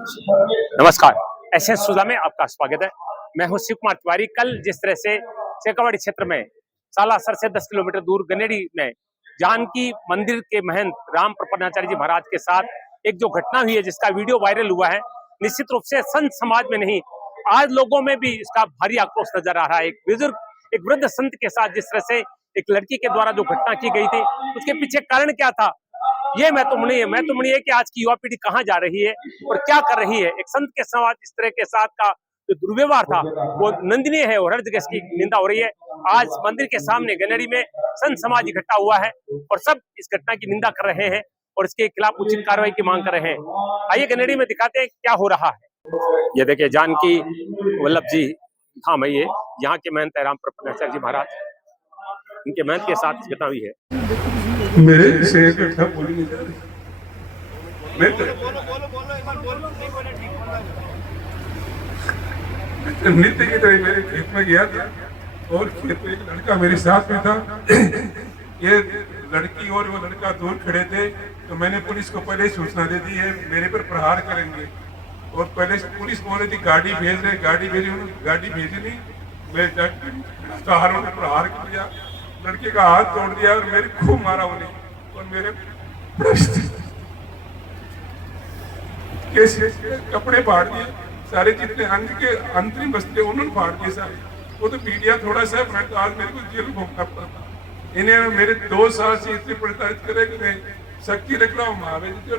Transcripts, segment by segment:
नमस्कार, एसएस सुधा में आपका स्वागत है। मैं हूं शिव कुमार तिवारी। कल जिस तरह से शेखावाटी क्षेत्र में सालासर से 10 किलोमीटर दूर गनेड़ी में जानकी मंदिर के महंत राम प्रपन्नाचार्य जी महाराज के साथ एक जो घटना हुई है, जिसका वीडियो वायरल हुआ है, निश्चित रूप से संत समाज में नहीं, आज लोगों में भी इसका भारी आक्रोश नजर आ रहा है। एक बुजुर्ग, एक वृद्ध संत के साथ जिस तरह से एक लड़की के द्वारा जो घटना की गई थी, उसके पीछे कारण क्या था, ये महत्वपूर्ण है कि आज की युवा पीढ़ी कहाँ जा रही है और क्या कर रही है। एक संत के समाज इस तरह के साथ का जो दुर्व्यवहार था वो निंदनीय है और हर जगह इसकी निंदा हो रही है। आज मंदिर के सामने गनेड़ी में संत समाज इकट्ठा हुआ है और सब इस घटना की निंदा कर रहे हैं और इसके खिलाफ उचित कार्रवाई की मांग कर रहे हैं। आइए गनेड़ी में दिखाते हैं क्या हो रहा है। ये देखिए, जानकी वल्लभ जी धाम है, ये यहाँ के महंत राम प्रपन्नाचार्य जी महाराज, इनके महंत के साथ घटना हुई है। मेरे से एक बोली नहीं जा रही। नित्य की तरह मेरे खेत में गया था और खेत में एक लड़का मेरे साथ में था। ये लड़की और वो लड़का दूर खड़े थे, तो मैंने पुलिस को पहले सूचना दे दी है मेरे पर प्रहार करेंगे। और पहले पुलिस बोल रही थी गाड़ी भेज रहे, गाड़ी भेजी नहीं। मैं सहारों ने प्रहार कर दिया, लड़के का हाथ तोड़ दिया और मेरे खूब मारा उन्हें और मेरे कपड़े फाड़ दिए, सारे जितने अंग के अंतरिम बस्ते उन्होंने फाड़ दिए सारे। वो तो मीडिया थोड़ा सा तो आज मेरे को जेल भोगना पड़ा था। इन्हें मेरे 2 साल से इतने प्रताड़ित करे कि मैं शक्ति रख रहा हूँ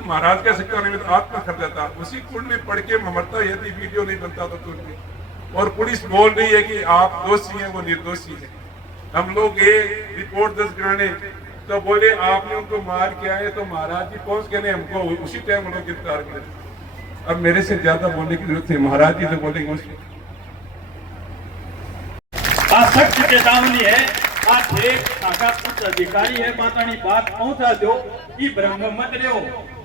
महाराज का शक्ति में तो आत्मा कर जाता। उसी कुंड में पढ़ के मरता यदि वीडियो नहीं बनता तो कुंड में। और पुलिस बोल रही है कि आप दोषी हैं, वो निर्दोषी है। हम लोग ये रिपोर्ट दर्ज कराने तो बोले आपने उनको मार किया है, तो महाराज जी पहुंच गए, हमको उसी टाइम हम लोग गिरफ्तार किया। अब मेरे से ज्यादा बोलने की जरूरत है, महाराज जी तो बोलेंगे उसमें। सख्त चेतावनी है, कुछ अधिकारी है मातानी बात पहुंचा दो कि ब्रह्म मत रहो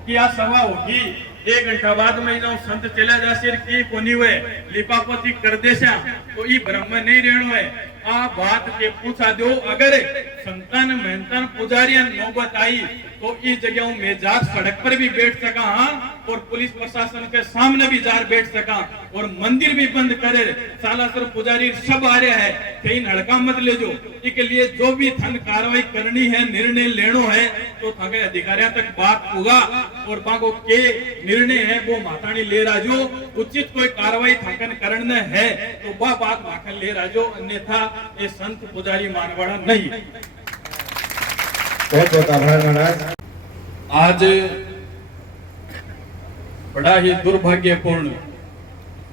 कि आ सभा होगी 1 घंटा बाद में इनो संत चला जासे की कोनी हुए लिपापोती कर देसा तो ई ब्रह्म नहीं रहनो है। आ बात के पूछा दो, अगर संतान मेहनतन पुजारियन नौबत आई तो इस जगहों में जार सड़क पर भी बैठ सका, हाँ, और पुलिस प्रशासन के सामने भी जार बैठ सका और मंदिर भी बंद करे। सालासर पुजारी सब आ रहे हैं, कहीं हड़का मत ले जो। इसके लिए जो भी थन कार्रवाई करनी है, निर्णय लेनो है तो थके अधिकारियों तक बात होगा और बागो के निर्णय है वो मातानी ले राजो। उचित कोई कार्रवाई थकन करना है तो वह बात माखन ले राजो, अन्यथा ये संत पुजारी मानवाड़ा नहीं। बहुत बहुत आभार महाराज। आज बड़ा ही दुर्भाग्यपूर्ण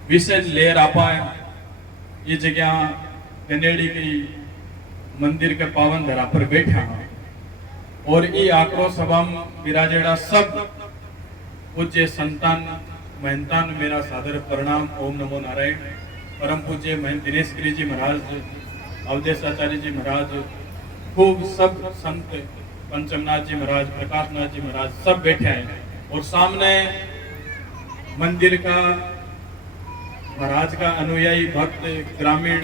विषय ले रहा है। ये जगह गनेड़ी की मंदिर के पावन धरा पर बैठा और ये आक्रोश सभा में विराजेड़ा सब पूज्य संतान महंतान मेरा सादर प्रणाम। ओम नमो नारायण। परम पूज्य महंत दिनेश गिरी जी महाराज, अवधेशाचार्य जी महाराज, खूब सब संत पंचमनाथ जी महाराज, प्रकाशनाथ जी महाराज सब बैठे हैं और सामने मंदिर का महाराज का अनुयायी भक्त, ग्रामीण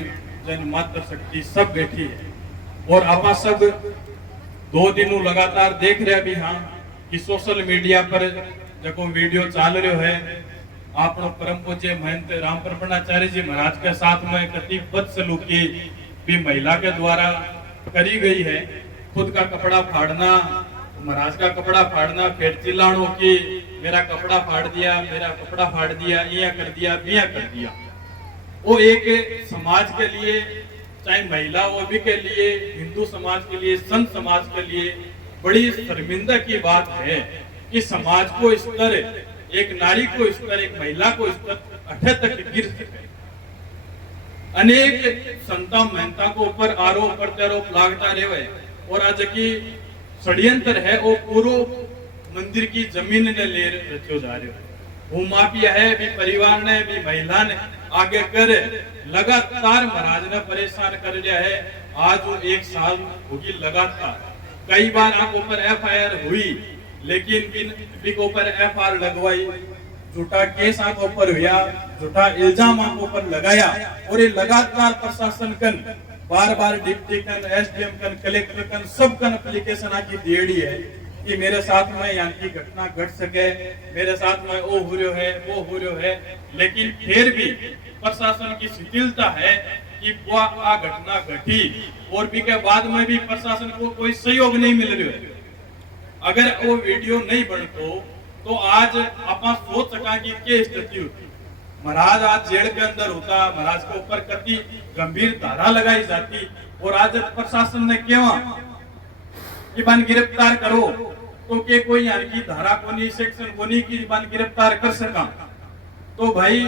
जन मात्र शक्ति सब बैठी है। और आप सब 2 दिनों लगातार देख रहे भी हाँ कि सोशल मीडिया पर जो वीडियो चाल रहे है, आप परम पूज्य महंत राम प्रपन्नाचार्य जी महाराज के साथ में कति बदसलूकी भी महिला के द्वारा करी गई है। खुद का कपड़ा फाड़ना, महाराज का कपड़ा फाड़ना, फिर चिल्लानो कि मेरा कपड़ा फाड़ दिया, मेरा कपड़ा फाड़ दिया, ये कर दिया, बिया कर दिया। वो एक समाज के लिए, चाहे महिला वो भी के लिए, हिंदू समाज के लिए, संत समाज के लिए बड़ी शर्मिंदा की बात है कि समाज को स्तर, एक नारी को स्तर, एक महिला को स्तर अठे तक गिर सके। अनेक संता महंता को ऊपर आरोप प्रत्यारोप लागता रहे और आज की षड्यंत्र है वो पूरा मंदिर की जमीन ने ले रचो जा रहे हो। वो माफिया है भी, परिवार ने भी, महिला ने आगे कर लगातार महाराज ने परेशान कर लिया है। आज वो 1 साल होगी लगातार, कई बार आप ऊपर FIR हुई लेकिन बिन ऊपर FIR लगवाई, झूठा केस आंखों पर हुआ, झूठा इल्जाम आंखों पर लगाया और ये लगातार प्रशासन कन बार-बार डिप्टी कन, SDM कन, कलेक्टर कन सब कन एप्लीकेशन आकी देड़ी है कि मेरे साथ में यहाँ की घटना घट सके, मेरे साथ में वो हो रहा है, वो हो रहा है, लेकिन फिर भी प्रशासन की शिथिलता है कि वो आ घटना घटी और भी के बाद में भी प्रशासन को कोई सहयोग नहीं मिल रहा है। अगर वो वीडियो नहीं बनतो तो आज आप सोच सका कि क्या स्थिति होती। महाराज आज जेल के अंदर होता, महाराज के ऊपर कति गंभीर धारा लगाई जाती और आज प्रशासन ने क्यों कि बन गिरफ्तार करो तो के कोई यानी की धारा कोनी सेक्शन कोनी की बन गिरफ्तार कर सका। तो भाई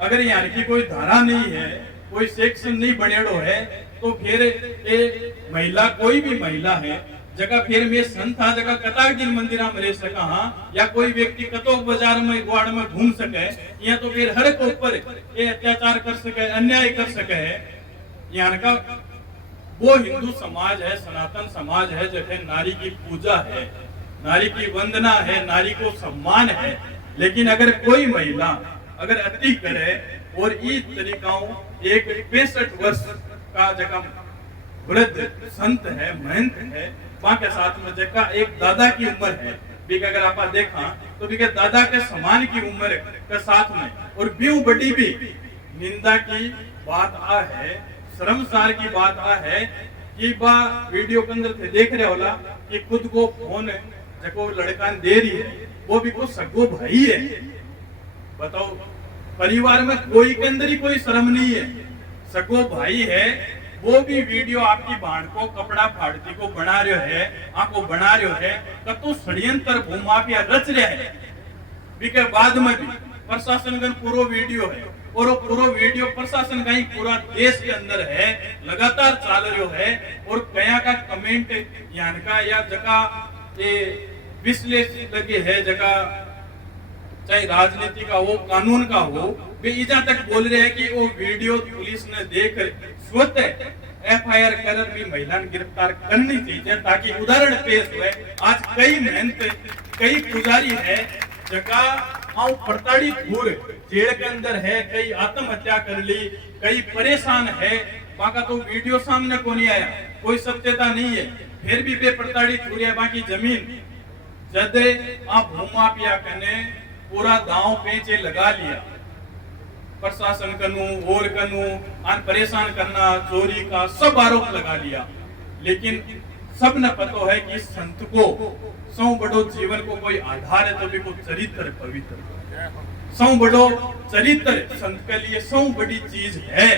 अगर यानी की कोई धारा नहीं है, कोई सेक्शन नहीं बनेड़ो है, तो फिर ये महिला कोई भी महिला है जगह फिर में संत था जगह कताक दिन मंदिरा में रह सका, हाँ, या कोई व्यक्ति कतोक बाजार में ग्वाड़ में घूम सके, या तो फिर हर के ऊपर ये अत्याचार कर सके, अन्याय कर सके है। यहाँ का वो हिंदू समाज है, सनातन समाज है, जैसे नारी की पूजा है, नारी की वंदना है, नारी को सम्मान है। लेकिन अगर कोई महिला अगर अति करे और इस तरीकाओं एक 65 वर्ष का जगह वृद्ध संत है, महंत है, वहां के साथ में जगह एक दादा की उम्र है, बिक अगर आप देखा तो बिक दादा के समान की उम्र के साथ में और ब्यू बड़ी भी निंदा की बात आ है, शर्मसार की बात आ है कि बा वीडियो के अंदर देख रहे होला कि खुद को फोन जको लड़का दे रही है वो भी को सगो भाई है। बताओ परिवार में कोई के अंदर ही कोई शर्म नहीं है, सगो भाई है, वो भी वीडियो आपकी बाण को कपड़ा फाड़ती को बना रहे है, आपको बना रहे है, तब तो षड्यंत्र भूमाफिया रच रहे है। बिके बाद में भी प्रशासन का पूरा वीडियो है और वो पूरा वीडियो प्रशासन का ही पूरा देश के अंदर है, लगातार चल रहा है। और कया का कमेंट यहाँ का या जगह ये विश्लेषण लगे है, जगह चाहे राजनीति का हो, कानून का हो, वे इजा तक बोल रहे हैं कि वो वीडियो पुलिस ने देख स्वतः FIR कर भी महिला ने गिरफ्तार करनी चाहिए ताकि उदाहरण पेश हुए। आज कई मेहनत कई पुजारी है जगह आओ प्रताड़ित हुए जेल के अंदर है, कई आत्महत्या कर ली, कई परेशान है, बाका तो वीडियो सामने को नहीं आया, कोई सत्यता नहीं है, फिर भी वे प्रताड़ित हो रहे हैं। बाकी जमीन जदे आप भूमाफिया कने पूरा दांव पेचे लगा लिया, प्रशासन कनु और कनु आन परेशान करना, चोरी का सब आरोप लगा लिया। लेकिन सब न पता है कि संत को सौ बड़ो जीवन को कोई आधार है तो भी को चरित्र पवित्र, सौ बड़ो चरित्र संत के लिए सौ बड़ी चीज है।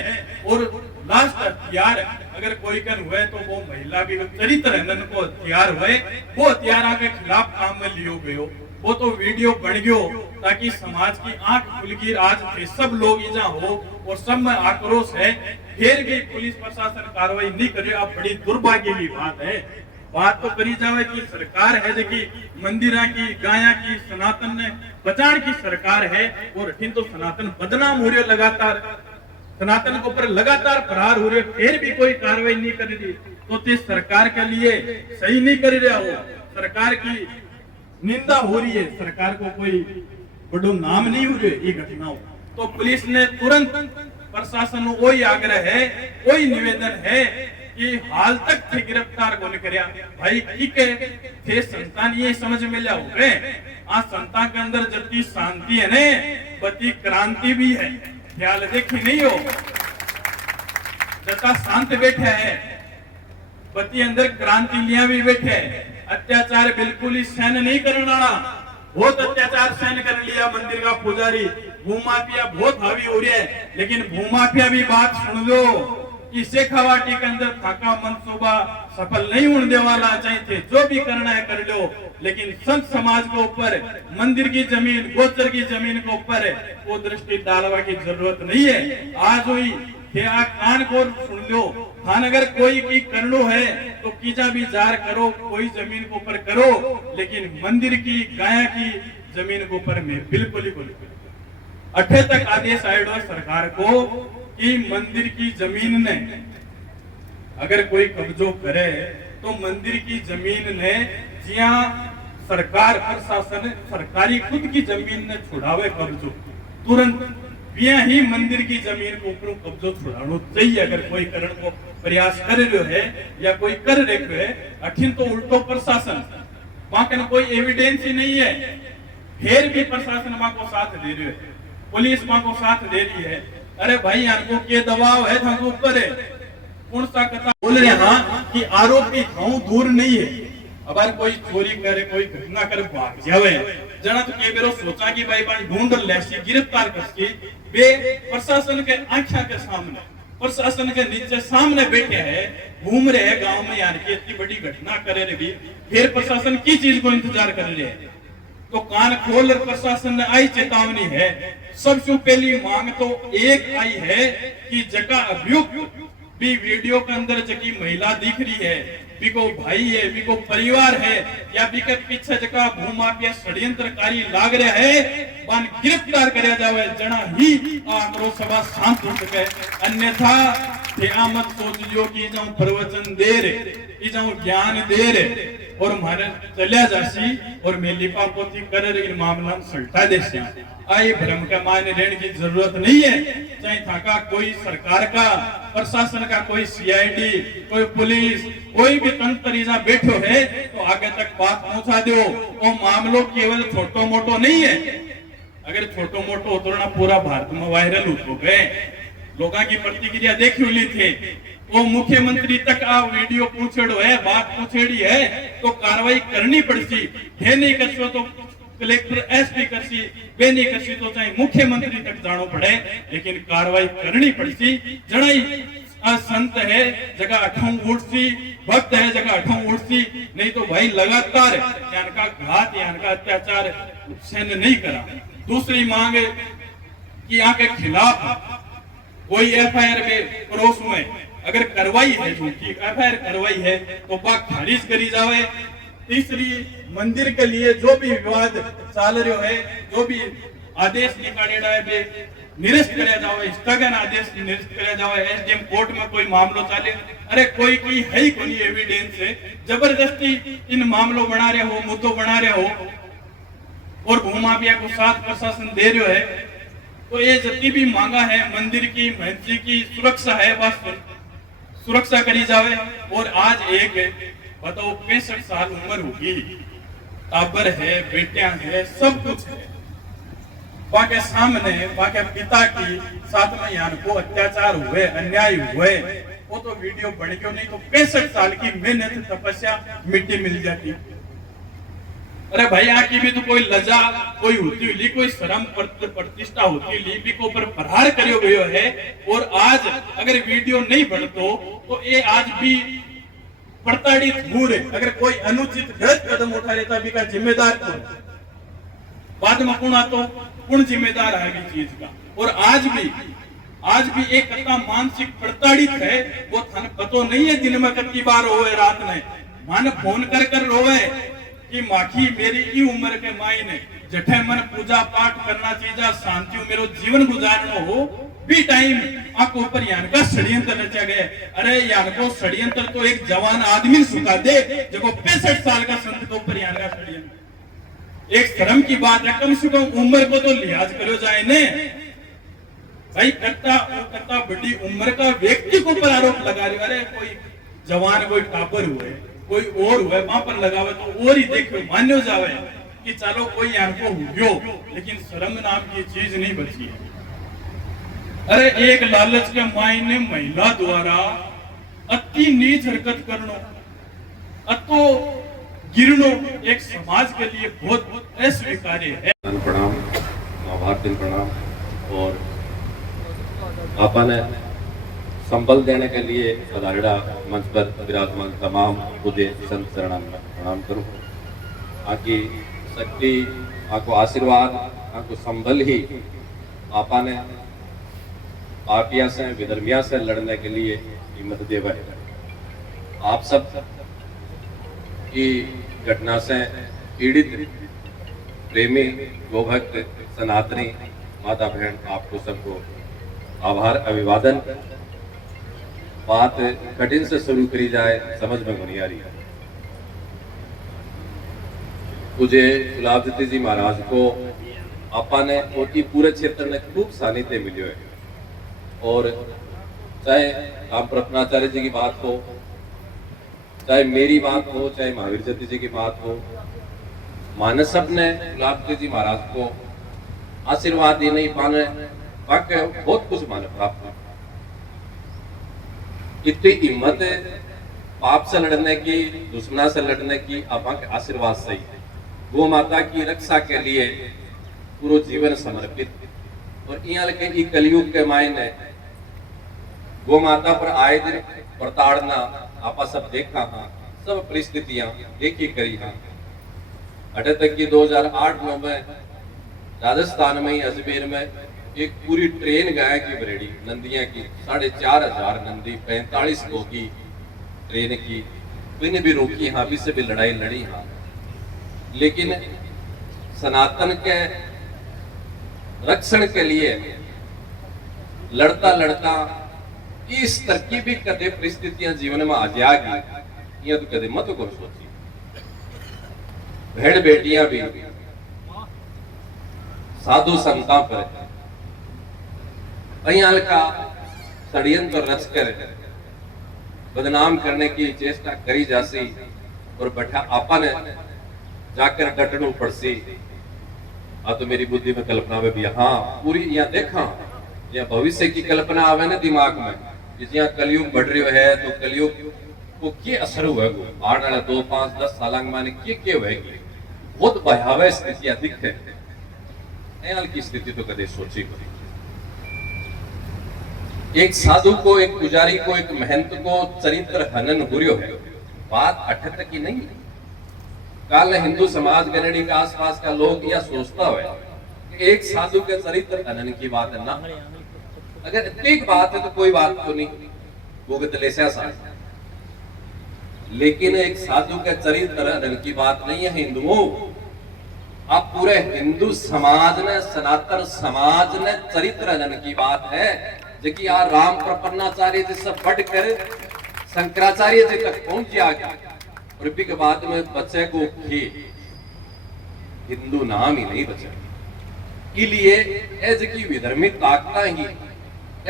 और लास्ट हथियार अगर कोई कन हुए तो वो महिला भी चरित्र है को हथियार हुए, वो हथियार के खिलाफ काम में लियो गयो, वो तो वीडियो बन गयो ताकि समाज की आंख खुल गई। आज थे सब लोग इजा हो और सब में आक्रोश है, फिर भी पुलिस प्रशासन कार्रवाई नहीं करे। अब बड़ी दुर्भाग्य की बात है। बात तो करी जावे कि सरकार है जो मंदिरा की, गाया की, सनातन ने बचाने की सरकार है और तो सनातन बदनाम हो रहे, लगातार सनातन के ऊपर लगातार प्रहार हो रहे, फिर भी कोई कार्रवाई नहीं कर रही। तो इस सरकार के लिए सही नहीं कर रहा हो, सरकार की निंदा हो रही है, सरकार को कोई बड़ो नाम नहीं हो रहे ये घटनाओं। तो पुलिस ने तुरंत प्रशासन को वही आग्रह है, वही निवेदन है कि हाल तक थे गिरफ्तार को नहीं करया। भाई ठीक है, थे संतान ये समझ में लिया हो गए, आज संतान के अंदर जबकि शांति है ने बती क्रांति भी है, ख्याल देखी नहीं हो, जैसा शांत बैठे है बती अंदर क्रांति लिया भी बैठे है। अत्याचार बिल्कुल ही सहन नहीं करने वाला, बहुत अत्याचार सहन कर लिया मंदिर का पुजारी, भूमाफिया बहुत हावी हो रही है। लेकिन भूमाफिया भी बात सुन लो कि शेखावाटी के अंदर थाका मनसूबा सफल नहीं होने दे वाला, चाहे जो भी करना है कर लो, लेकिन संत समाज के ऊपर मंदिर की जमीन, गोचर की जमीन के ऊपर वो दृष्टि डालवा की जरूरत नहीं है। आज हुई कान को सुन लो, खान अगर कोई की करनो है तो कीजा भी जार करो, कोई जमीन के ऊपर करो, लेकिन मंदिर की, गाया की जमीन के ऊपर में बिल्कुल ही बोले। अठे तक आदेश आयो सरकार को कि मंदिर की जमीन ने अगर कोई कब्जो करे तो मंदिर की जमीन ने जिया सरकार प्रशासन सरकारी खुद की जमीन ने छुड़ावे कब्जो, तुरंत ही मंदिर की जमीन के ऊपर कब्जो छुड़ाना चाहिए। अगर कोई करण को प्रयास कर रहे है या कोई कर रहे है, अखिन तो उल्टो प्रशासन वहां कन कोई एविडेंस ही नहीं है, फिर भी प्रशासन वहां को साथ दे रही है, पुलिस वहां को साथ दे रही है। अरे भाई इनको के दबाव है था ऊपर है, कौन सा कथा बोल रहे हाँ कि आरोपी थाऊ दूर नहीं है। अगर कोई चोरी करे, कोई घटना करे, भाग जावे, जना तो के बेरो सोचा कि भाई बन ढूंढ लेसी, गिरफ्तार करके वे प्रशासन के आंखों के सामने, प्रशासन के नीचे सामने बैठे है, घूम रहे हैं गांव में, यार की इतनी बड़ी घटना करे रही, फिर प्रशासन की चीज को इंतजार कर रहे हैं। तो कान खोल प्रशासन ने आई चेतावनी है। सबसे पहली मांग तो एक आई है कि जगह अभियुक्त भी वीडियो के अंदर जकी महिला दिख रही है, बिको भाई है, बिको परिवार है, या बिके पीछे जका भूमाफिया षड्यंत्रकारी लाग रहे है, बन गिरफ्तार करया जावे, जना ही आक्रोश सभा शांत हो सके। अन्यथा मत सोचियो कि जाऊं प्रवचन दे रे, कि जाऊं ज्ञान दे रे और मारे चलिया जासी और मैं लिपा पोती कर इन मामला सल्टा देसी। आई भ्रम का मान रहने की जरूरत नहीं है। चाहे थाका कोई सरकार का, प्रशासन का, कोई सीआईडी, कोई पुलिस, कोई भी तंत्रीजा बैठो है तो आगे तक बात पहुंचा दो। वो मामलो केवल छोटो मोटो नहीं है। अगर छोटो मोटो होतो ना पूरा भारत में वायरल हो गए, लोगों की प्रतिक्रिया देखी ली थे, वो मुख्यमंत्री तक आ वीडियो पूछेड़ो है, बात पूछेड़ी है तो कार्रवाई करनी पड़ती है। नहीं करसो तो कलेक्टर एसपी करसी, वे नहीं करसी तो चाहे मुख्यमंत्री तक जानो पड़े, लेकिन कार्रवाई करनी पड़ती। जड़ाई संत है जगह अठों उठसी, भक्त है जगह अठों उठसी, नहीं तो भाई लगातार यान का घात, यान का अत्याचार सहन नहीं करा। दूसरी मांग कि यहाँ के खिलाफ कोई एफआईआर के पड़ोस में अगर कार्रवाई है, झूठी एफआईआर कार्रवाई है तो बात खारिज करी जावे। तीसरी, मंदिर के लिए जो भी विवाद चल रहा है, जो भी आदेश निकालेड़ा है वे निरस्त कराया जावे, स्थगन आदेश निरस्त कराया जावे। एसडीएम कोर्ट में कोई मामलो चले, अरे कोई है ही कोई एविडेंस है, जबरदस्ती इन मामलों बना रहे हो, मुद्दों बना रहे हो और भूमाफिया को साथ प्रशासन दे रहे है। तो ये जितनी भी मांगा है मंदिर की, महंत की सुरक्षा है, बस सुरक्षा करी जावे। और आज एक बताओ 65 साल उम्र होगी, टाबर है, बेटियां है, सब कुछ है, बाके सामने बाके पिता की साथ में यान को अत्याचार हुए, अन्याय हुए, वो तो वीडियो बन क्यों नहीं, तो 65 साल की मेहनत तपस्या मिट्टी मिल जाती। अरे भाई आकी भी तो कोई लजा कोई होती ली, कोई शर्म प्रतिष्ठा होती ली, भी को ऊपर प्रहार करियो गयो है। और आज अगर वीडियो नहीं बनतो तो ये आज भी प्रताड़ित हुए। अगर कोई अनुचित गलत कदम उठा लेता भी का जिम्मेदार कौन, बाद में कौन आतो, कौन जिम्मेदार है चीज का। और आज भी एक कथा मानसिक प्रताड़ित है, वो थाने पतो नहीं है दिन में कितनी बार रोवे, रात में मन फोन कर रोवे कि माखी मेरी ई उम्र के मायने जठे मन पूजा पाठ करना चाहिए, शांति मेरो जीवन गुजारना हो भी टाइम आपको ऊपर यान का षड्यंत्र रचा गया। अरे यान को षड्यंत्र तो एक जवान आदमी सुखा दे जो 65 साल का संत के ऊपर यान का षड्यंत्र। एक शर्म की बात है, कम से कम उम्र को तो लिहाज करो जाए ने भाई। करता बड़ी उम्र का व्यक्ति को ऊपर आरोप लगा रहे। अरे कोई जवान, कोई टापर हुए, कोई और हुए, वहां पर लगावे तो और ही देखो मान्यो जावे कि चलो कोई यान को हुयो, लेकिन शर्म नाम की चीज नहीं बची है। अरे एक लालच के मायने महिला द्वारा अति नीच हरकत करनो, अतो गिरनो एक समाज के लिए बहुत अस्वीकार्य है। प्रणाम, महाभारत प्रणाम। और आपने संबल देने के लिए पधारेड़ा मंच पर विराजमान तमाम खुदे संत शरण प्रणाम करूं। आकी शक्ति, आको आशीर्वाद, आको संबल ही आपने पापिया से, विधर्मिया से लड़ने के लिए हिम्मत देवा है। आप सब की घटना से पीड़ित प्रेमी, गोभक्त, सनातनी माता बहन, आपको सबको आभार अभिवादन। बात कठिन से शुरू करी जाए, समझ में नहीं आ रही है। मुझे गुलाबजती जी महाराज को आपने और पूरे क्षेत्र में खूब सानिध्य मिले है। और चाहे राम प्रपन्नाचार्य जी की बात हो, चाहे मेरी बात हो, चाहे महावीर जती जी की बात हो, मानसप ने गुलाबजी जी महाराज को आशीर्वाद ही नहीं पाने वाकई बहुत कुछ माने प्राप्त हुआ। इतनी हिम्मत है पाप से लड़ने की, दुश्मना से लड़ने की, आपा के आशीर्वाद सही है। गौ माता की रक्षा के लिए पूरा जीवन समर्पित, और यहाँ के ई कलयुग के मायने गौ माता पर आए दिन प्रताड़ना आपा सब देखा हाँ, सब परिस्थितियां देखी करी हाँ। अटे तक की 2008-9 में राजस्थान में ही अजमेर में एक पूरी ट्रेन गाय की बरेड़ी नंदियां की 4,500 नंदी 45 को की ट्रेन की, कोई भी रोकी हाँ, भी से भी लड़ाई लड़ी हाँ। लेकिन सनातन के रक्षण के लिए लड़ता लड़ता इस तरह भी कदे परिस्थितियां जीवन में आ जाएगी, ये तो कदे मत को सोची। भेड़ बेटियां भी साधु संता पर अयाल का षड्यंत्र रचकर बदनाम करने की चेष्टा करी जासी, और बैठा आपा ने जाकर डटनू पड़सी। तो मेरी बुद्धि में कल्पना में भी हाँ पूरी यहाँ देखा, यहाँ भविष्य की कल्पना आवे ना दिमाग में, यहाँ कलयुग बढ़ रही है तो कलयुग को क्या असर हुआ, आने वाले 2, 5, 10 साल में क्या होगी। बहुत भयावह स्थिति अधिक है की स्थिति तो कदे सोची करी। एक साधु को, एक पुजारी को, एक महंत को चरित्र हनन हो रही है, बात अठ तक की नहीं। काल हिंदू समाज गनेड़ी के आसपास का लोग यह सोचता है कि एक साधु के चरित्र हनन की बात है ना, अगर एक बात है तो कोई बात तो नहीं, भुगत ले सा। लेकिन एक साधु के चरित्र हनन की बात नहीं है हिंदुओं। अब पूरे हिंदू समाज ने, सनातन समाज ने चरित्र हनन की बात है, जो कि यार राम प्रपन्नाचार्य जी से बढ़कर शंकराचार्य जी तक पहुंच गया, और भी के बाद में बच्चे को हिंदू नाम ही नहीं बचा। इसलिए एज की विधर्मी ताकता ही,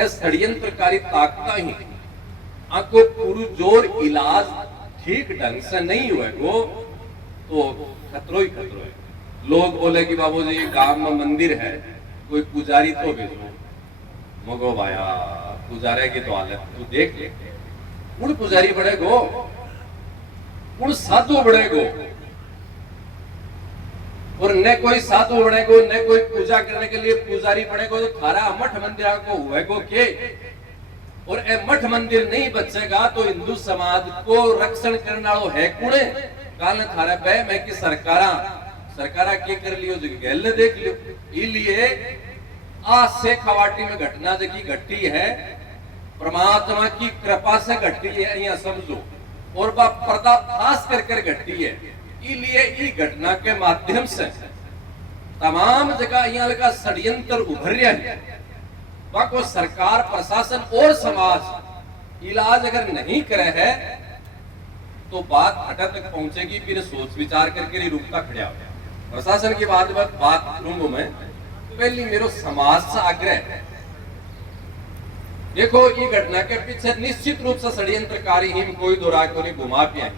षड्यंत्रकारी ताकता ही आपको पुरजोर इलाज ठीक ढंग से नहीं हुए गो तो खतरो ही खतरो है। लोग बोले कि बाबूजी गांव में मंदिर है, कोई पुजारी तो भेजो। मगो भाया पुजारे की तो हालत तू देख ले, उन पुजारी बड़े गो, उन साधु बड़े गो, और न कोई साधु बड़े गो, न कोई पूजा करने के लिए पुजारी बड़े गो, तो थारा मठ मंदिर को हुए गो के, और ए मठ मंदिर नहीं बचेगा तो हिंदू समाज को रक्षण करने वालों है कुणे। काल थारा पे मैं कि सरकारा के कर लियो जो गल देख लियो। इसलिए आज से खवाटी में घटना जो की घटी है परमात्मा की कृपा से घटी है, यहाँ समझो, और वह पर्दा फास कर घटी है। इसलिए इस घटना के माध्यम से तमाम जगह यहाँ का षड्यंत्र उभर रहा है। वह को सरकार, प्रशासन और समाज इलाज अगर नहीं करे है तो बात हटा तक पहुंचेगी, फिर सोच विचार करके रुकता खड़ा हो। प्रशासन की बात करूंगा मैं, पहली मेरो समाज से आग्रह है, देखो ये घटना के पीछे निश्चित रूप से षड्यंत्रकारी ही कोई दो राय को नहीं घुमा पिया।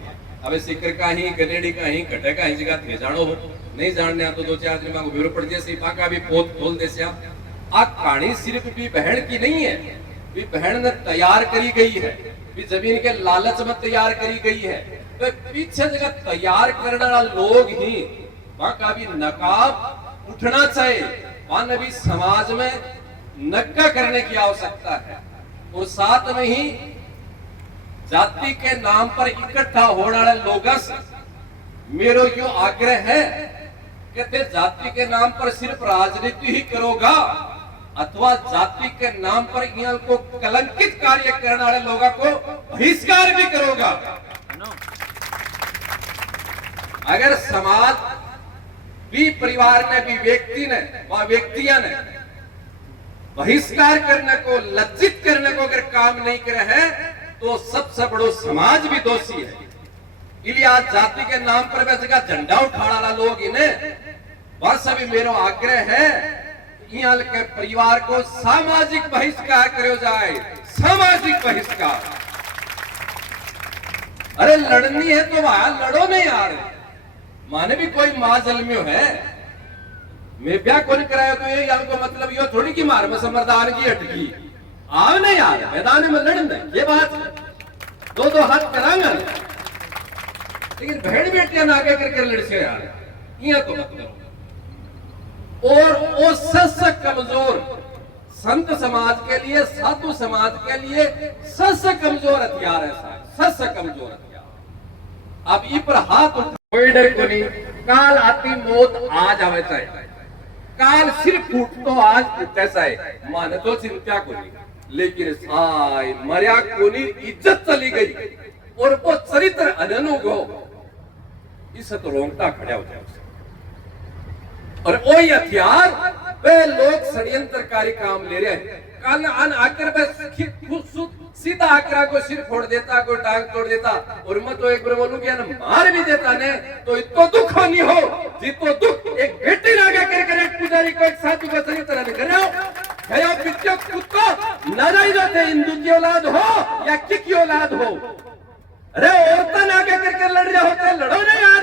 अब सिकर का ही, गनेड़ी का ही, घटे का ही जगह थे जानो हो, नहीं जानने तो 2-4 दिन में बेरो पड़ जाए, सिपा का भी पोत खोल दे से। आ कहानी सिर्फ भी बहन की नहीं है, भी बहन ने तैयार करी गई है, भी जमीन के लालच में तैयार करी गई है। तो पीछे जगह तैयार करने वाला लोग ही वहां का भी नकाब उठना चाहिए, वहां भी समाज में नक्का करने की आवश्यकता है। और साथ में ही जाति के नाम पर इकट्ठा होने वाले लोगों से मेरो यो आग्रह है, कहते जाति के नाम पर सिर्फ राजनीति ही करोगा अथवा जाति के नाम पर यहाँ को कलंकित कार्य करने वाले लोगों को बहिष्कार भी करोगा। अगर समाज भी, परिवार ने भी, व्यक्ति ने व व्यक्तियां ने बहिष्कार करने को, लज्जित करने को अगर काम नहीं करे है तो सबसे बड़ो समाज भी दोषी है। इसलिए आज जाति के नाम पर वैसे का झंडा उठाने वाला लोग इन्हें बस अभी मेरा आग्रह है यहाँ के परिवार को सामाजिक बहिष्कार करो जाए, सामाजिक बहिष्कार। अरे लड़नी है तो वहां लड़ो नहीं यार, माने भी कोई मां जलम्यो है, मैं ब्याह कौन कराया तो ये यार को मतलब यो थोड़ी की मार में समरदान की अटकी आओ नहीं यार मैदान में लड़न ये बात दो हाथ करांगा, लेकिन भेड़ बेटियां ना आगे करके लड़से यार ये तो मतलब। और वो सबसे कमजोर संत समाज के लिए, साधु समाज के लिए सबसे कमजोर हथियार है साहब, सबसे कमजोर हथियार। अब ये पर हाथ उठा कोई डर को नहीं, काल आती मौत आज आवे चाहे, काल सिर फूट तो आज फूटे चाहे, मान तो चिंता को नहीं, लेकिन साई मरिया को नहीं, इज्जत चली गई और वो चरित्र अननु गो इस तो रोंगटा खड़ा हो जाए। और वही हथियार वे लोग षड्यंत्रकारी काम ले रहे हैं। कल अन आकर सीधा आकरा को सिर फोड़ देता, कोई टांग तोड़ देता, और मैं तो एक बार बोलूं कि मार भी देता ने तो इतना दुख नहीं हो जितो दुख एक बेटी रागा कर एक पुजारी को एक साधु को सही तरह कर रहे हो। भैया पिछले कुत्ता नाराज होते हिंदू की औलाद हो या किक की औलाद हो, अरे औरता नागा करके लड़ रहे होते, लड़ो ना यार,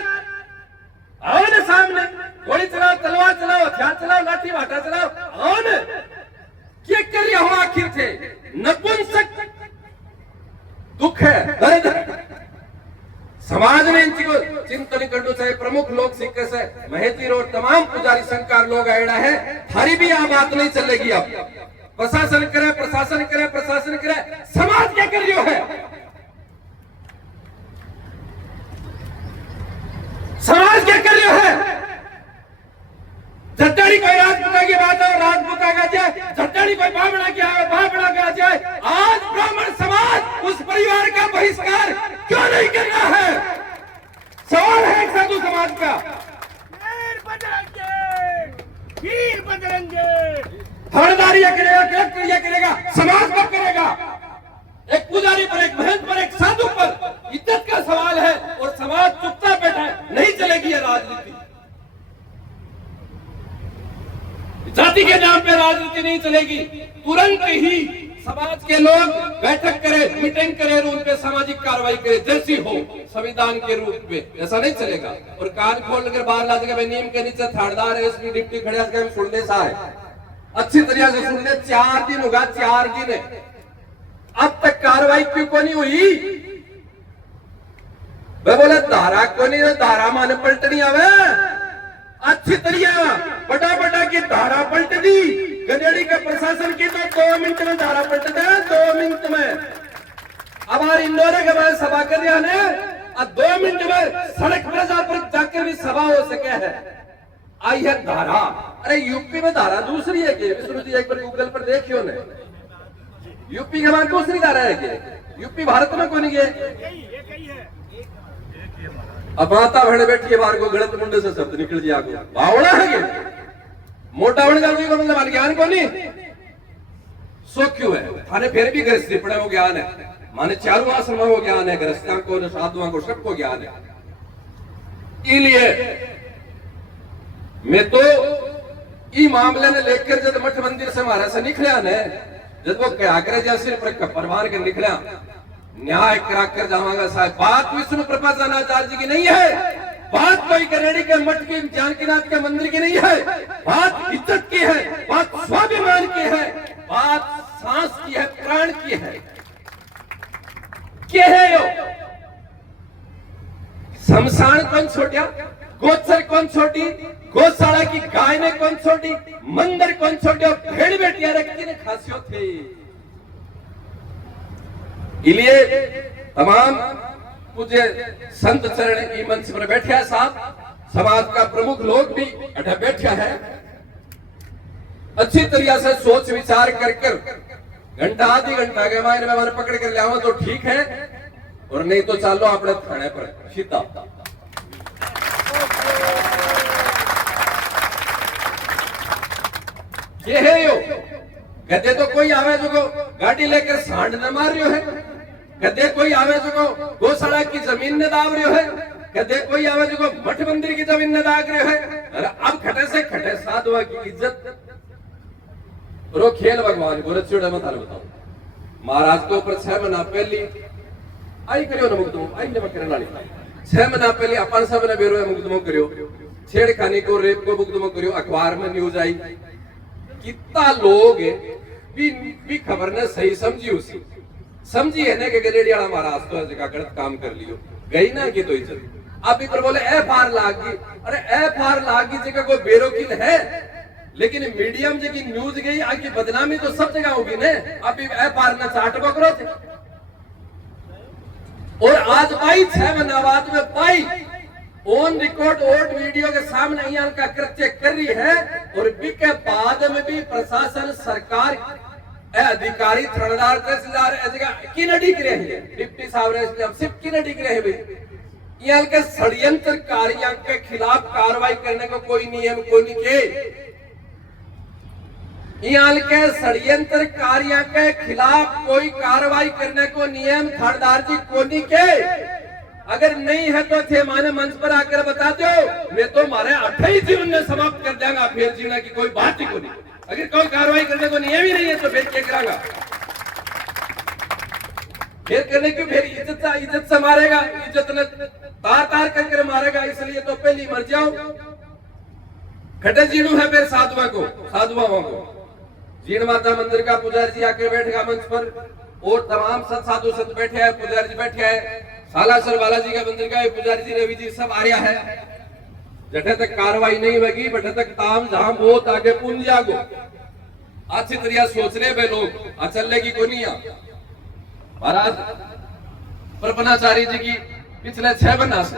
आओ ना सामने, गोली चलाओ, तलवार चलाओ, हथियार चलाओ, लाठी भाटा चलाओ, आओ ना। क्या कर रहे हो आखिर थे? नपुंसक दुख है, दर्द है। समाज ने इनको चिंतन करना चाहिए। प्रमुख लोग सिक्के से महतीर और तमाम पुजारी संकार लोग आएड़ा है, थारी भी यह बात नहीं चलेगी। अब प्रशासन करे, प्रशासन करे, प्रशासन करे, समाज क्या कर रही है? समाज क्या कर रहे है? झट्टानी कोई राजपूता की बात है, राजपूता का जाए, झट्टानी कोई बामणा की आए, बामणा का जाए। आज ब्राह्मण समाज उस परिवार का बहिष्कार क्यों नहीं कर रहा है? सवाल है एक साधु समाज का। वीर बजरंगे थानेदारी यह करेगा, कलेक्टर यह करेगा, समाज कब करेगा? एक पुजारी पर, एक महंत पर, एक साधु पर इज्जत का सवाल है और समाज चुपचाप बैठा है। नहीं चलेगी यह राजनीति, जाति के नाम पे राजनीति नहीं चलेगी। तुरंत ही समाज के लोग बैठक करें, मीटिंग करें और उन पे सामाजिक कार्रवाई करें जैसी हो संविधान के रूप में। ऐसा नहीं चलेगा। और कान खोल कर बाहर ला देगा, नीम के नीचे थानेदार है, इसमें डिप्टी खड़े हम सुनने सा है, अच्छी तरह से सुनने। 4 दिन होगा, 4 दिन अब तक कार्रवाई क्यों को नहीं हुई? मैं बोला धारा को नहीं, धारा मान पलटनी आवे अच्छी तरह बटा बटा की धारा पलट दी। गनेड़ी के प्रशासन की तो 2 मिनट में धारा पलट दे, 2 मिनट में। अब हमारे इंदौर के बाद सभा कर रहा है, अब 2 मिनट में सड़क पर जाकर भी सभा हो सके है। आई है धारा। अरे यूपी में धारा दूसरी है कि विष्णु जी एक बार गूगल पर देखियो ने, यूपी के बाद दूसरी धारा है कि यूपी भारत में कौन है? अब माता भड़े बैठी बाहर को गलत मुंडे से शब्द निकल जाए आगे बावड़ा है ये मोटा बन गया को मतलब ज्ञान को नहीं सो क्यों है? थाने फिर भी गृहस्थी पड़े हो ज्ञान है, माने चारों आश्रम हो ज्ञान है, गृहस्थियों को, साधुओं को, सबको ज्ञान है। इसलिए मैं तो ई मामले ने लेकर जब मठ मंदिर से महाराज से निकलिया ने, जब वो क्या करे जैसे परवार के निकलिया न्याय कराकर जावांगा साहब। बात विष्णु प्रपादाचार्य जी की नहीं है, बात कोई कनेडी के मठ की, जानकीनाथ के मंदिर की नहीं है, बात इज्जत की है, बात स्वाभिमान की है, बात सांस की है, प्राण की है। क्या है यो? शमशान कौन छोटिया, गोचर कौन छोटी, गौशाला की गाय ने कौन छोटी, मंदिर कौन छोटे, भेड़ बेटिया रखती ने खासियों थे। इसलिए तमाम पूज्य संत चरण की मंच पर बैठे हैं साहब, समाज का प्रमुख लोग भी अठे बैठा है। अच्छी तरह से सोच विचार कर घंटा आधी घंटा के मायने में पकड़ कर लिया तो ठीक है, और नहीं तो चलो अपने थाने पर सीधा। ये है यो गद्दे तो कोई आवे जो गाड़ी लेकर सांड न मार रही है, गद्दे कोई आवे जो गौशाला की जमीन ने दाब रही है, गद्दे कोई आवे जो मठ मंदिर की जमीन ने दाग रही है। अरे अब खटे से खटे साधुआ की इज्जत रो खेल भगवान को रचोड़ा मत बताओ। महाराज के ऊपर 6 महीना पहली आई करियो न मुक्त आई ने करना नहीं 6 महीना पहले अपन सब ने बेरो मुकदमो करियो, छेड़खानी को रेप को मुकदमो करियो, अखबार में न्यूज आई। कितना लोग भी खबर ने सही समझी, उसी समझी है ना कि गनेड़ियाला महाराज तो जगह गलत काम कर लियो, गई ना कि तो इज्जत। आप भी पर बोले FR लाग गई, अरे FR लाग गई जगह कोई बेरोकिल है, लेकिन मीडियम जगह न्यूज गई आगे बदनामी तो सब जगह होगी ने। अभी FR ने चाट पकड़ो थे और आज पाई 6 महीना बाद में पाई ऑन रिकॉर्ड ओट वीडियो के सामने यहाँ का कृत्य कर रही है। और के बाद में भी प्रशासन सरकार अधिकारी थानेदार तहसीलदार की न डिग रहे हैं, डिप्टी साहब ने सिर्फ की न डिग रहे भाई। यहाँ के षड्यंत्रकारियों के खिलाफ कार्रवाई करने को कोई नियम को नहीं के, यहाँ के षड्यंत्रकारियों के खिलाफ कोई कार्रवाई करने को नियम थानेदार जी को नहीं के। अगर नहीं है तो थे माने मंच पर आकर बता दो, मैं तो मारे 28 जीवन में समाप्त कर देंगे, फिर जीना की कोई बात ही को नहीं। अगर कोई कार्रवाई करने को नियम ही नहीं है तो फिर क्या करांगा, फिर करने की फिर इज्जत से मारेगा, इज्जत ने तार तार करके मारेगा। इसलिए तो पहले मर जाओ। खटे जीणु है फिर साधुआओं को जीण माता मंदिर का पुजारी जी आके बैठेगा मंच पर और तमाम साधु संत बैठे हैं, पुजारी जी बैठे हैं, सालासर बालाजी का मंदिर का पुजारी जी रवि जी सब आ रहा है। जटे तक कार्रवाई नहीं होगी बटे तक ताम झाम बहुत आगे पुन जागो। अच्छी तरह सोच रहे वे लोग चलेगी को नहीं। महाराज परपनाचारी जी की पिछले 6 महीना से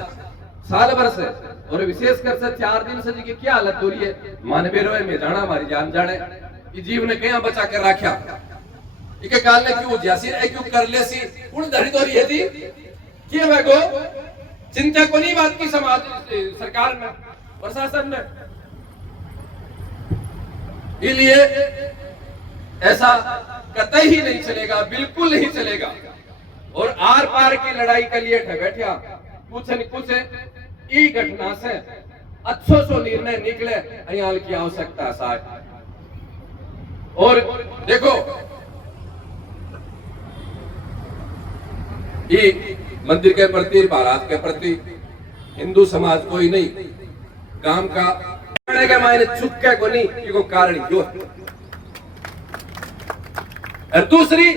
साल भर से और विशेषकर से 4 दिन से जी की क्या हालत हो रही है, मानवेरो में जाना हमारी जान जाने जीव ने कहीं बचा कर रखा। इके काल ने क्यों जैसी क्यों कर ले सी उन धरी तो ये थी कि को चिंता को नहीं बात की समाज सरकार में प्रशासन ने। इसलिए ऐसा कतई ही नहीं चलेगा, बिल्कुल नहीं चलेगा। और आर पार की लड़ाई के लिए बैठा कुछ न कुछ ई घटना से अच्छो सो निर्णय निकले यहाँ की आवश्यकता साहब। और देखो ये मंदिर के प्रति महाराज के प्रति हिंदू समाज कोई नहीं काम का के मायने चुपके को नहीं कि को कारण जो और दूसरी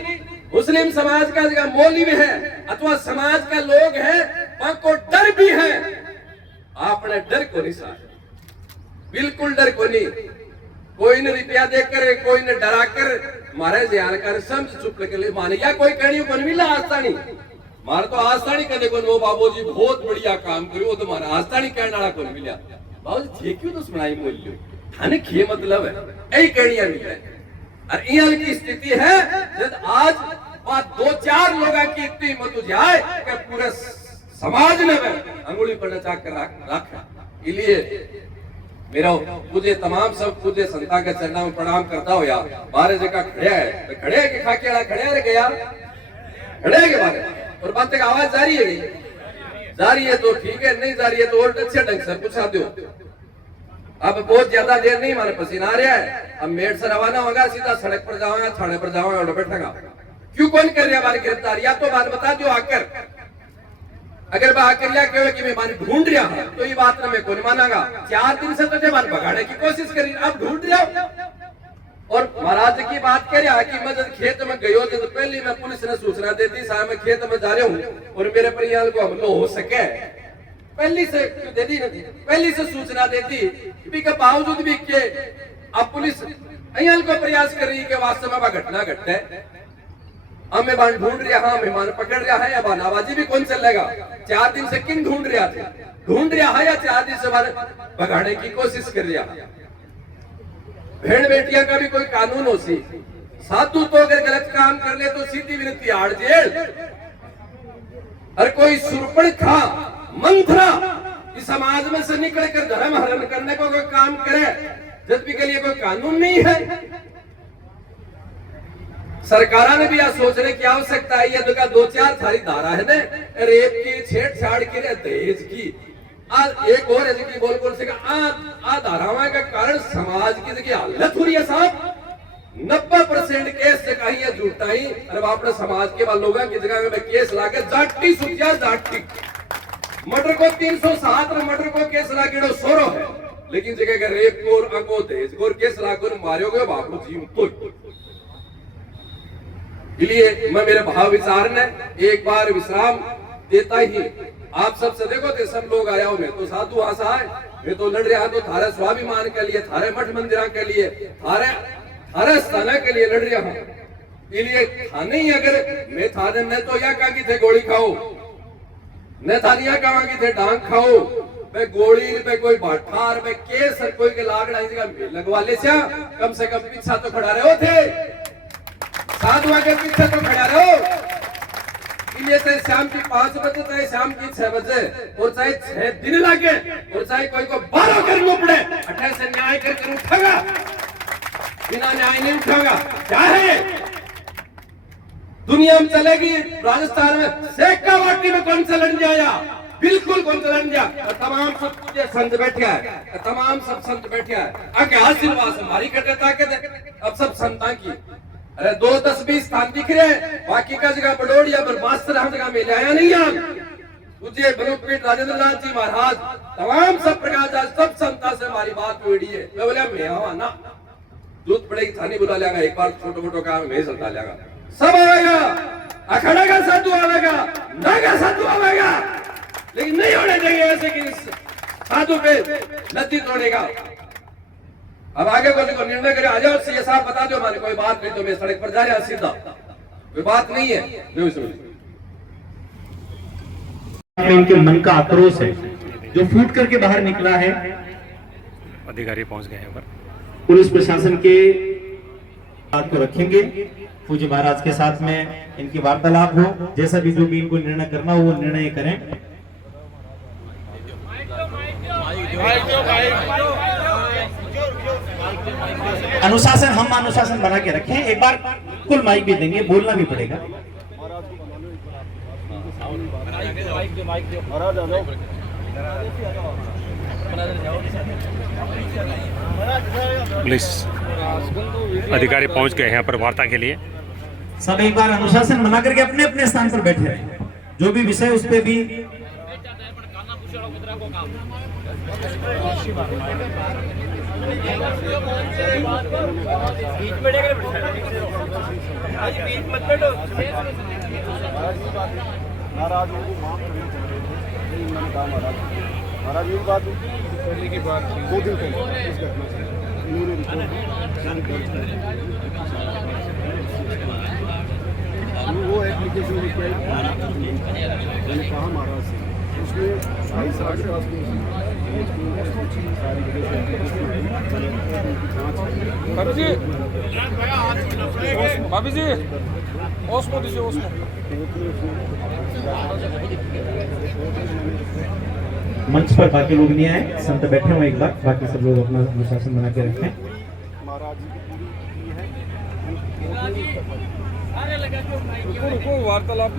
मुस्लिम समाज का जगह मौलवी है अथवा समाज का लोग है वहां को डर भी है। आपने डर को नहीं साथ, बिल्कुल डर को नहीं। कोई ने रुपया देकर कोई ने डरा कर मारे ध्यान कर समझ चुप के लिए माने या कोई कहनी को मिला आस्तानी मारे तो आस्तानी कदे को नो बाबूजी बहुत बढ़िया काम करियो तो मारे आस्तानी कहने वाला को मिला बाबूजी थे क्यों तो सुनाई बोलियो थाने के मतलब है यही कहनिया मिले। और यहाँ की स्थिति है जब आज बात 2-4 लोगों की इतनी हिम्मत जाए कि पूरे समाज ने अंगुली पर नचा कर रखा। इसलिए मेरा मुझे तमाम सब पूजे संता के चरणों में प्रणाम करता हो यार। बारे जगह खड़े है तो खड़े के खाकेड़ा खड़े रह गया खड़े के बारे और बात तक आवाज जारी है तो ठीक है, नहीं जा रही है तो और अच्छे ढंग से पूछा दो। अब बहुत ज्यादा देर नहीं मारे पसीना आ रहा है, अब मेड़ से रवाना होगा सीधा सड़क पर जाओ थाने पर जाओ और बैठेगा। क्यों कौन कर रहा हमारी गिरफ्तार या तो बात बता दो आकर। अगर मैं आकर लिया कहे कि मैं मान ढूंढ रहा हूं तो ये बात ना मैं कौन मानागा। 4 दिन से तुझे मान भगाने की कोशिश करी अब ढूंढ रहा हूं। और महाराज की बात कर रहा कि मैं जब खेत में गयो तो पहले मैं पुलिस ने सूचना दे दी साहब मैं खेत में जा रहा हूँ और मेरे परिवार को हमला हो सके पहली से दे दी नहीं, पहली से सूचना देती के बावजूद भी के अब पुलिस अयाल को प्रयास कर रही है कि वास्तव में घटना घटे अब मैं बान ढूंढ रहा हाँ मेहमान पकड़ रहा है या बानाबाजी भी कौन चलेगा। 4 दिन से किन ढूंढ रहा है या 4 दिन से भगाने की कोशिश कर रहा है। भेड़ बेटिया का भी कोई कानून हो सी साधु तो अगर गलत काम कर ले तो सीधी विनती आड़ जेल। और कोई सुरपण खा मंथरा इस समाज में से निकल कर धर्म हरण करने को कोई काम करे जब भी के लिए कोई कानून नहीं है। सरकार ने भी यह सोचने की आवश्यकता है ये 2-4 थारी धारा है ना रेप की छेड़छाड़ की दहेज की आज एक और है बोल से धारावां का कारण समाज की जगह हालत हो रही है साहब। 90% केस से कहीं है झूठा ही अरे अपने समाज के लोगों की जगह में केस लाके जाटी सुखिया जाटी मर्डर को 307 में मर्डर को केस लागेड़ो सोरो है, लेकिन जगह के रेप को अंगो दहेज को केस लागो मारोगे बापू जीव तो। इसलिए मैं मेरे भाव विचार ने एक बार विश्राम देता ही आप सबसे देखो थे सब लोग आया हूं, मैं तो साधु आशा है, मैं तो लड़ रहा तो थारे स्वाभिमान के लिए, थारे मठ मंदिर के लिए, थारे स्थान के लिए लड़ रहा हूं। इसलिए थाने ही अगर मैं थाने न तो या कहा थे गोली खाओ, न थानिया कहा थे डांग खाओ, पे गोली पे कोई भाठार पे केस कोई के लागड़ा लगवा ले कम से कम पीछा तो खड़ा रहे थे, साधु के पीछे तो खड़ा रहो। इसलिए चाहे शाम की 5 बजे चाहे शाम की 6 बजे और चाहे 6 दिन लगे और चाहे कोई को 12 करना पड़े, 28 से न्याय करके उठेगा, बिना न्याय नहीं उठेगा। क्या है दुनिया में चलेगी, राजस्थान में सेक्का वाटी में कौन सा लड़ जाएगा, बिल्कुल कौन सा लड़ जाए। तमाम सब संत बैठे हैं, तमाम सब संत बैठे हैं, आगे आशीर्वाद हमारी कटे ताकत अब सब संतां की। अरे 2 10 20 स्थान दिख रहे, बाकी का जगह बडोड़िया बर्मास्तर हम जगह में लाया नहीं है। तुझे बलूपीठ राजेंद्र नाथ जी महाराज तमाम सब प्रकार सब संता से हमारी बात हुई है। मैं बोला मैं आवा ना, दूध पड़ेगी थानी बुला लेगा, एक बार छोटो मोटो काम में चलता लेगा, सब आएगा, अखाड़ा का साधु आएगा, नागा साधु आएगा, लेकिन नहीं होने देंगे ऐसे कि साधु पे नदी तोड़ेगा। अब आगे को निर्णय करे, आ जाओ सीए साहब बता दो हमारे, कोई बात नहीं तो मैं सड़क पर जा रहा सीधा, कोई बात नहीं है। इनके मन का आक्रोश है जो फूट करके बाहर निकला है। अधिकारी पहुंच गए हैं पर पुलिस प्रशासन के बात को रखेंगे, पूज्य महाराज के साथ में इनकी वार्तालाप हो, जैसा भी जो भी इनको निर्णय करना हो वो निर्णय करें। अनुशासन हम अनुशासन बना के रखें, एक बार कुल माइक भी देंगे, बोलना भी पड़ेगा। पुलिस अधिकारी पहुंच गए हैं यहाँ पर वार्ता के लिए। सब एक बार अनुशासन बना करके अपने अपने स्थान पर बैठे रहे, जो भी विषय उस पे भी महाराज ये बात पहले की बात 2 दिन पहले इस घटना से इन्होंने वो एप्लीकेशन लेके आई, मैंने कहा महाराज से, उसमें सारी साढ़े पास भाभी जी ओस्मो दीजिए, ओस्मो मंच पर बाकी लोग नहीं आए, संत बैठे हुए, एक बार बाकी सब लोग अपना अनुशासन बना के रखें। महाराज जी रुको वार्तालाप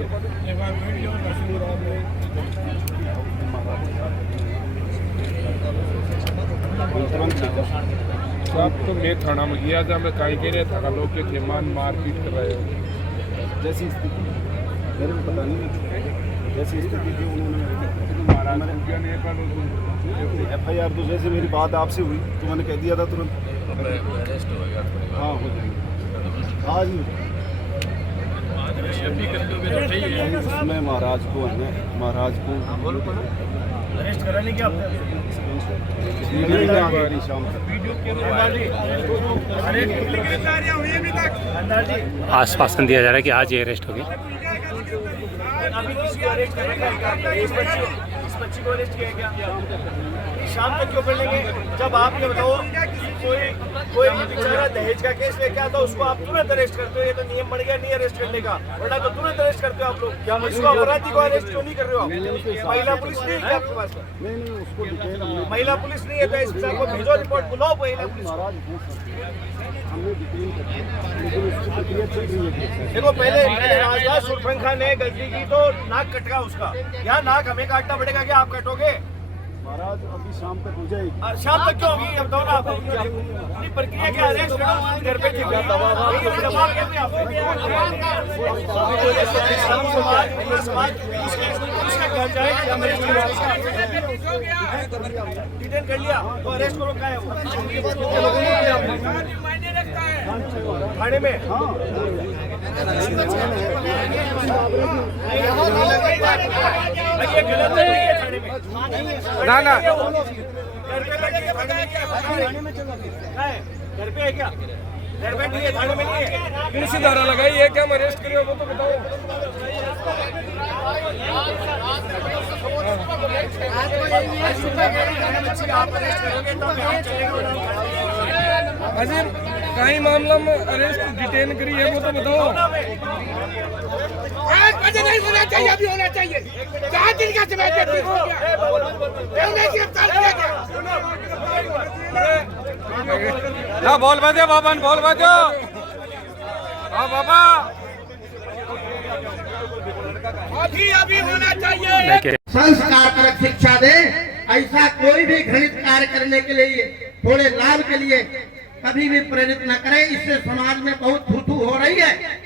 साहब तो मैं थाना में गया था, मैं कहीं कह रहे था लोग के थे मारपीट कर रहे हो, जैसी स्थिति मेरे को पता नहीं, जैसी स्थिति थी उन्होंने FIR तो जैसे मेरी बात आपसे हुई तो मैंने कह दिया था तुरंत अरेस्ट हो गया। हाँ हो जाएगा आज ही। मैं महाराज को अरेस्ट कराने की शाम आश्वासन दिया जा रहा है कि आज ये अरेस्ट होगी। अभी किसको अरेस्ट करेंगे? इस बच्ची को अरेस्ट किया गया, शाम तक क्यों कर लेंगे? जब आप ये बताओ कोई बेचारा दहेज का केस लेके आता उसको आप तुरंत अरेस्ट करते हो, ये तो नियम बन गया नहीं अरेस्ट करने का, वरना तो तुरंत अरेस्ट करते हो आप लोग। इसको अपराधी को अरेस्ट क्यों नहीं कर रहे हो? महिला पुलिस नहीं है क्या आपके पास? उसको महिला पुलिस नहीं है तो इस को भेजो, रिपोर्ट बुलाओ महिला पुलिस। देखो पहले राजदास सुरफंखा ने गलती की तो नाक कटगा उसका, यहाँ नाक हमें काटना पड़ेगा क्या आप काटोगे? महाराज अभी शाम तक हो जाएगी। शाम तक क्यों होगी? अब बताओ ना आप अपनी प्रक्रिया क्या अरेस्ट घर पे थी डिटेन कर लिया तो अरेस्ट करो, क्या है वो? थाने में ये गलत नहीं है, थाने में ना ना घर पे है क्या? घर पे नहीं है, थाने में नहीं है। कौन सी धारा लगाई है, क्या हम अरेस्ट करें वो तो बताओ। अजीब कहीं मामला में अरेस्ट डिटेन करी है वो तो बताओ। 5 बजे नहीं होना चाहिए, अभी होना चाहिए। 4 दिन का समय देती हो गया, गिरफ्तार किया गया। ना बोल बजे बाबा, बोल बजो। हाँ बाबा अभी होना चाहिए। संस्कार परक शिक्षा दे। ऐसा कोई भी घृणित कार्य करने के लिए, थोड़े लाभ के लिए कभी भी प्रेरित न करें। इससे समाज में बहुत थू हो रही है।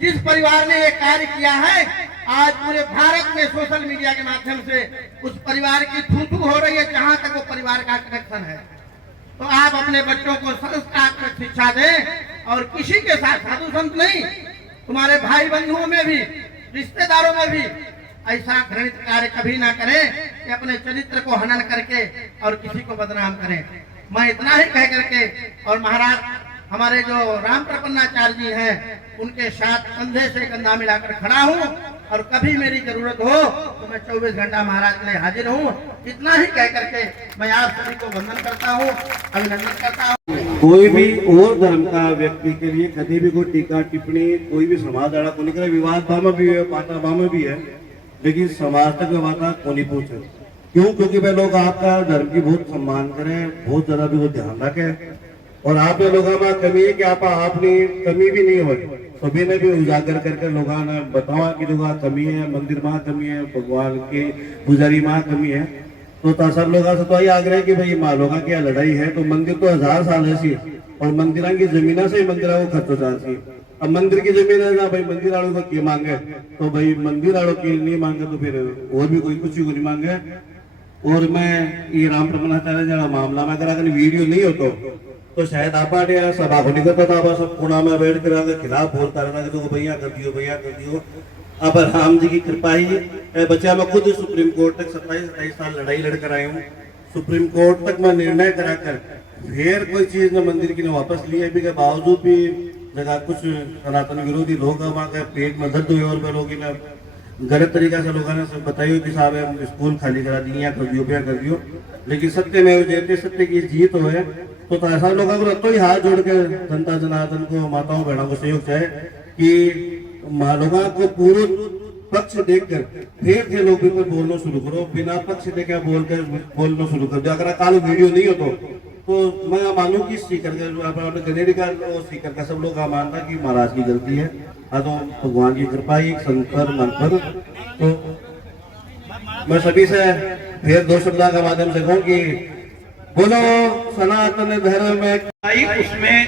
जिस परिवार ने ये कार्य किया है, आज पूरे भारत में सोशल मीडिया के माध्यम से उस परिवार की थू हो रही है, जहां तक वो परिवार का कनेक्शन है। तो आप अपने बच्चों को संस्कार पर शिक्षा दें और किसी के साथ, साधु संत नहीं, तुम्हारे भाई बंधुओं में भी, रिश्तेदारों में भी ऐसा घृणित कार्य कभी ना करें कि अपने चरित्र को हनन करके और किसी को बदनाम करें। मैं इतना ही कह करके, और महाराज हमारे जो राम प्रपन्नाचार्य जी हैं, उनके साथ कंधे से कंधा मिलाकर खड़ा हूँ, और कभी मेरी जरूरत हो तो मैं 24 घंटा महाराज के लिए हाजिर हूँ। इतना ही कह करके मैं आप सभी को वंदन करता हूँ, अभिनंदन करता हूँ। कोई भी और धर्म का व्यक्ति के लिए कभी भी कोई टीका टिप्पणी, कोई भी समाज आड़ा को नहीं करे। विवाद भाव भी है, पाता भाव में भी है, लेकिन समाज तक बात को नहीं पहुंचे। क्यों? क्योंकि वे लोग आपका धर्म की बहुत सम्मान करें, बहुत ज्यादा भी वो ध्यान रखें। और आप लोगों में कमी है कि आप अपनी कमी भी नहीं हो, सभी ने भी उजागर करके लोगों ने बताया कि लोग कमी है, मंदिर में कमी है, भगवान के पुजारी में कमी है। तो सब लोगों से तो ये आग्रह है कि भाई माँ लोगों की लड़ाई है, तो मंदिर तो 1000 साल ऐसी, और मंदिर की जमीन से ही मंदिर को खर्च हो जाती। अब मंदिर की जमीन है ना भाई, मंदिर वालों को क्या मांगे, तो भाई मंदिर वालों की नहीं मांगे तो फिर और भी कोई कुछ को नहीं मांगे। और मैं ये राम प्रपन्नाचार्य जरा मामला में अगर वीडियो नहीं होता तो शायद आप सभा को नहीं करता था, आप सब कोना में बैठ कर खिलाफ बोलता रहता कि तो भैया कर दियो, भैया कर दियो। अब राम जी की कृपा ही बच्चा, मैं खुद सुप्रीम कोर्ट तक 27-28 साल लड़ाई लड़कर आया हूँ। सुप्रीम कोर्ट तक मैं निर्णय कराकर फिर कोई चीज ने मंदिर की ने वापस लिया भी के बावजूद भी जगह कुछ सनातन विरोधी लोग वहाँ के पेट में दर्द हुए, और लोगों ने गलत तरीका से लोगों ने बताइयो कि साहब हम स्कूल खाली करा दिए, कर दियो, क्या कर दियो। लेकिन सत्य में जयते, सत्य की जीत है। तो ऐसा लोगों को तो ही हाथ जोड़ के जनता जनार्दन को, माताओं बहनों को सहयोग चाहे कि लोगों को पूरे पक्ष देखकर फिर थे लोग भी बोलना शुरू करो, बिना पक्ष देखे बोलना शुरू कर दो। अगर काल वीडियो नहीं हो तो मैं मानू कि सीकर गनेड़ी का सीकर का सब लोग मानता कि महाराज की गलती है। तो भगवान की कृपा ही संकर मन पर। तो मैं सभी से फिर 2 शब्द के माध्यम से कहूँ कि बोलो सनातन धर्म में। उसमें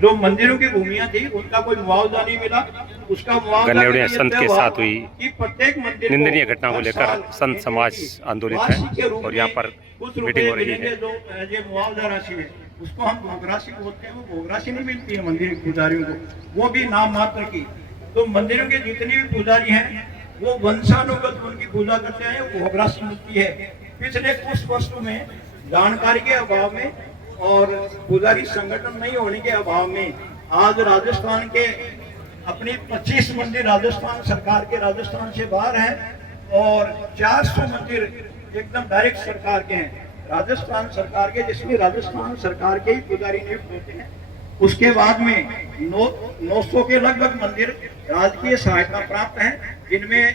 जो मंदिरों की भूमियां थी उनका कोई मुआवजा नहीं मिला। उसका मुआवजा गन्नेड़िया संत के साथ हुई कि प्रत्येक मंदिर निंदनीय घटना को लेकर संत समाज आंदोलित है, और यहाँ पर मीटिंग हो रही है। जो ये मुआवजा राशि है उसको हम भोग राशि बोलते हैं। वो भोग राशि नहीं मिलती है मंदिर पुजारियों को, वो भी नाम मात्र की। तो मंदिरों के जितने भी पुजारी हैं वो वंशानुगत उनकी पूजा करते हैं, भोग राशि मिलती है। पिछले कुछ वर्षों में जानकारी के अभाव में और पुजारी संगठन नहीं होने के अभाव में आज राजस्थान के अपने 25 मंदिर राजस्थान सरकार के, राजस्थान से बाहर हैं, और 400 मंदिर एकदम डायरेक्ट सरकार के हैं, राजस्थान सरकार के, जिसमें राजस्थान सरकार के ही पुजारी नियुक्त होते हैं। उसके बाद में 900 के लगभग मंदिर राजकीय सहायता प्राप्त हैं, जिनमें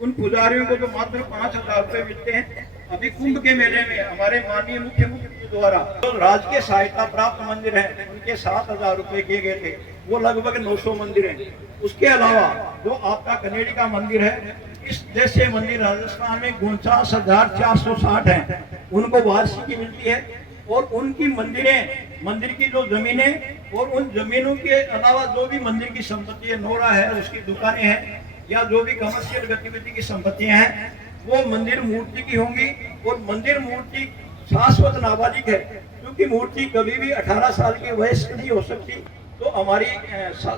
उन पुजारियों को तो मात्र 5000 रुपए मिलते हैं। अभी कुंभ के मेले में हमारे माननीय मुख्यमंत्री द्वारा जो राजकीय सहायता प्राप्त मंदिर हैं उनके 7000 रुपए किए गए थे, वो लगभग 900 मंदिर हैं। उसके अलावा जो आपका गनेड़ी का मंदिर है, इस जैसे मंदिर राजस्थान में 49,460 हैं, उनको वार्षिकी मिलती है। और उनकी मंदिर की जो जमीनें और उन जमीनों के अलावा जो भी मंदिर की संपत्ति है, नोरा है, उसकी दुकानें हैं, या जो भी कमर्शियल गतिविधि की संपत्तियां हैं वो मंदिर मूर्ति की होंगी। और मंदिर मूर्ति शाश्वत नाबालिग है, क्योंकि मूर्ति कभी भी 18 साल की वयस्क नहीं हो सकती। तो हमारी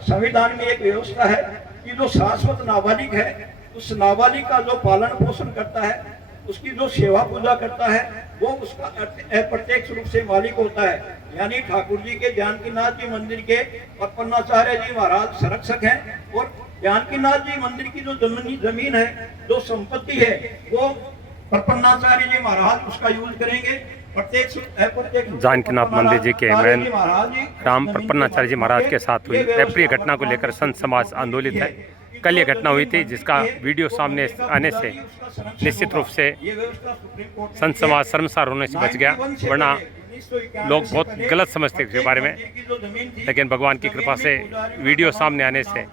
संविधान में एक व्यवस्था है कि जो शाश्वत नाबालिग है उस नाबालिग का जो पालन पोषण करता है, उसकी जो सेवा पूजा करता है, वो उसका अप्रत्यक्ष रूप से मालिक होता है। यानी ठाकुर जी के जानकीनाथ जी मंदिर के पन्नाचार्य जी महाराज संरक्षक हैं, और जानकीनाथ जी मंदिर की जो जमीन है, जो संपत्ति है, वो पन्नाचार्य जी महाराज उसका यूज करेंगे। जानकीनाथ मंदिर जी के महंत राम प्रपन्नाचार्य जी महाराज के साथ हुई अप्रिय घटना को लेकर संत समाज आंदोलित है। कल ये घटना हुई थी, जिसका वीडियो सामने आने से निश्चित रूप से संत समाज शर्मसार होने से बच गया, वरना लोग बहुत गलत समझते थे इसके बारे में। लेकिन भगवान की कृपा से वीडियो सामने आने से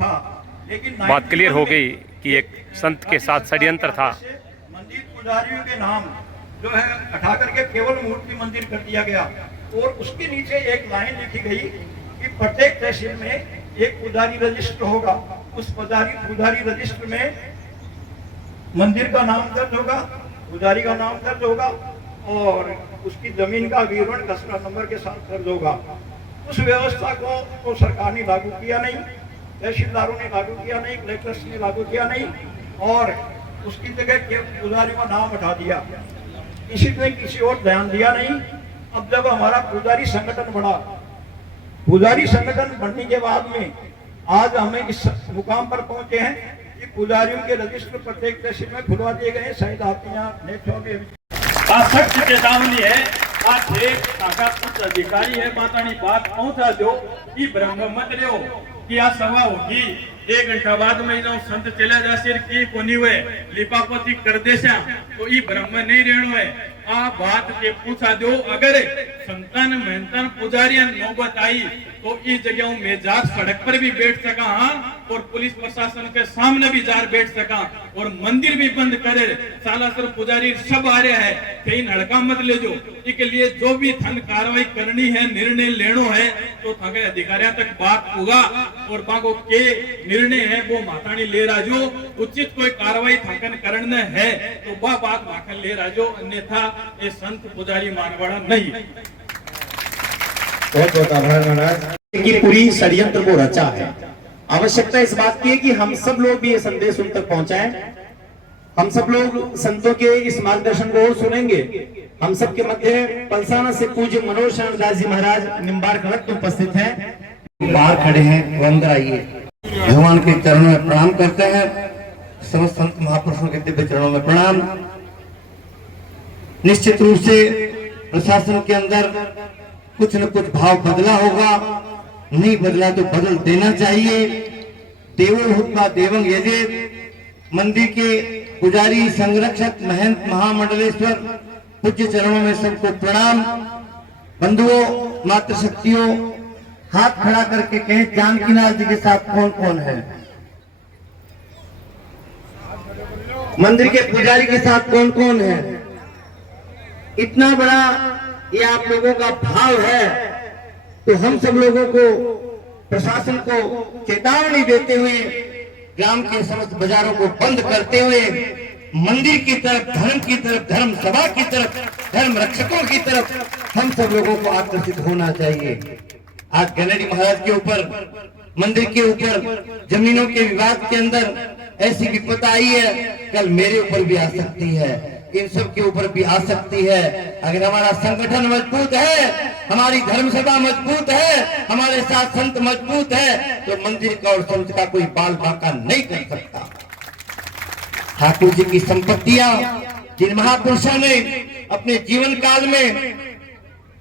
बात क्लियर हो गई कि एक संत के साथ षड्यंत्र था। मंदिर पुजारियों के नाम जो है हटा करके केवल मूर्ति मंदिर कर दिया गया, और उसके नीचे एक लाइन लिखी गई कि प्रत्येक तहसील में एक पुजारी रजिस्टर होगा। उस पुजारी रजिस्टर में मंदिर का नाम दर्ज होगा, पुजारी का नाम दर्ज होगा, और उसकी जमीन का विवरण कस्टम नंबर के साथ दर्ज होगा। उस व्यवस्था को तो सरकार ने लागू किया नहीं, तहसीलदारों ने लागू किया नहीं, कलेक्टर्स ने लागू किया नहीं, और उसकी जगह पुजारी का नाम हटा दिया। किसी और ध्यान दिया नहीं। अब जब हमारा पुजारी संगठन बढ़ा, पुजारी संगठन बढ़ने के बाद में आज हमें इस मुकाम पर पहुंचे हैं कि पुजारियों के रजिस्टर प्रत्येक तहसील में खुलवा दिए गए। शायद आप यहाँ सख्त चेतावनी है, कुछ अधिकारी है मातानी बात पहुंचा दो कि ब्रह्म मत रहो कि आ सभा होगी 1 घंटा बाद में इनो संत चला जासिर की कोनी हुए लिपापोती कर देसा तो ई ब्रह्म नहीं रहनो है। आ बात के पूछा दो, अगर संतान मेहनतन पुजारियन नौबत आई तो इस जगह में जा सड़क पर भी बैठ सका, हाँ, और पुलिस प्रशासन के सामने भी जार बैठ सका, और मंदिर भी बंद करे। सालासर पुजारी सब आ रहे हैं, कहीं हड़का मत ले जो। इसके लिए जो भी थन कार्रवाई करनी है, निर्णय लेनो है, तो थके अधिकारियों तक बात होगा, और बागो के निर्णय है वो मातानी ले राजो। उचित कोई कार्रवाई थकन करना है तो वह बात माखन ले राजो, अन्यथा ये संत पुजारी मानवाड़ा नहीं। बहुत बहुत आभार महाराज की पूरी षड्यंत्र को रचा है। आवश्यकता इस बात की है कि हम सब लोग भी ये संदेश उन तक पहुंचाएं। हम सब लोग संतों के इस मार्गदर्शन को सुनेंगे। हम सब के मध्य पलसाना से पूज्य मनोज शरण दास जी महाराज निम्बार खड़क उपस्थित हैं, बाहर खड़े हैं, वो अंदर आइए। भगवान के चरणों में प्रणाम करते हैं। समस्त संत महापुरुषों के दिव्य चरणों में प्रणाम। निश्चित रूप से प्रशासन के अंदर कुछ न कुछ भाव बदला होगा, नहीं बदला तो बदल देना चाहिए। देवो हुत्वा देवं यजेत। मंदिर के पुजारी, संरक्षक, महंत, महामंडलेश्वर पूज्य चरणों में सबको प्रणाम। बंधुओं, मातृशक्तियों, हाथ खड़ा करके कहें जानकीनाथ जी के साथ कौन कौन है? मंदिर के पुजारी के साथ कौन कौन है? इतना बड़ा ये आप लोगों का भाव है, तो हम सब लोगों को, प्रशासन को चेतावनी देते हुए, ग्राम के समस्त बाजारों को बंद करते हुए मंदिर की तरफ, धर्म की तरफ, धर्म सभा की तरफ, धर्म रक्षकों की तरफ हम सब लोगों को आकर्षित होना चाहिए। आज गणेरी महाराज के ऊपर, मंदिर के ऊपर जमीनों के विवाद के अंदर ऐसी विपदा आई है, कल मेरे ऊपर भी आ सकती है, इन सब के ऊपर भी आ सकती है। अगर हमारा संगठन मजबूत है, हमारी धर्म सभा मजबूत है, हमारे साथ संत मजबूत है, तो मंदिर का और संत का कोई बाल बांका नहीं कर सकता। ठाकुर जी की संपत्तियां जिन महापुरुषों ने अपने जीवन काल में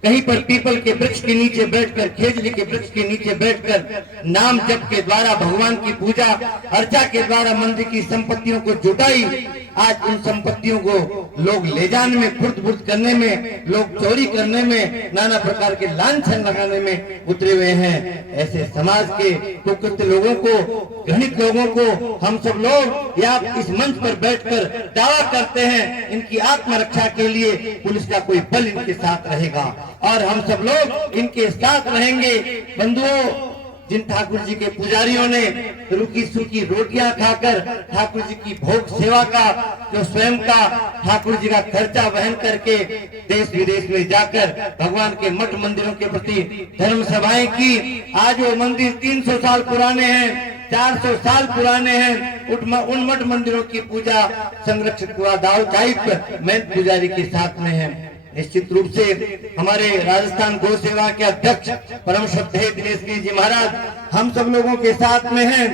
कहीं पर पीपल के वृक्ष के नीचे बैठकर, खेजड़ी के वृक्ष के नीचे बैठकर नाम जप के द्वारा, भगवान की पूजा अर्चा के द्वारा मंदिर की संपत्तियों को जुटाई, आज उन संपत्तियों को लोग ले जाने में, फुर्त करने में, लोग चोरी करने में, नाना प्रकार के लांछन लगाने में उतरे हुए हैं। ऐसे समाज के कुकृत्य लोगों को, घृणित लोगों को हम सब लोग या इस मंच पर बैठकर दावा करते हैं, इनकी आत्मरक्षा के लिए पुलिस का कोई बल इनके साथ रहेगा और हम सब लोग इनके साथ रहेंगे। बंधुओं, जिन ठाकुर जी के पुजारियों ने रूखी सूखी रोटियां खाकर ठाकुर जी की भोग सेवा का जो स्वयं का ठाकुर जी का खर्चा वहन करके देश विदेश में जाकर भगवान के मठ मंदिरों के प्रति धर्म सभाएं की। आज वो मंदिर 300 साल पुराने हैं, 400 साल पुराने हैं। उन मठ मंदिरों की पूजा संरक्षक व दायित्व महंत पुजारी के साथ में है। निश्चित रूप से हमारे राजस्थान गौ सेवा के अध्यक्ष परम श्रद्धेय दिनेश गिरी जी महाराज हम सब लोगों के साथ में हैं।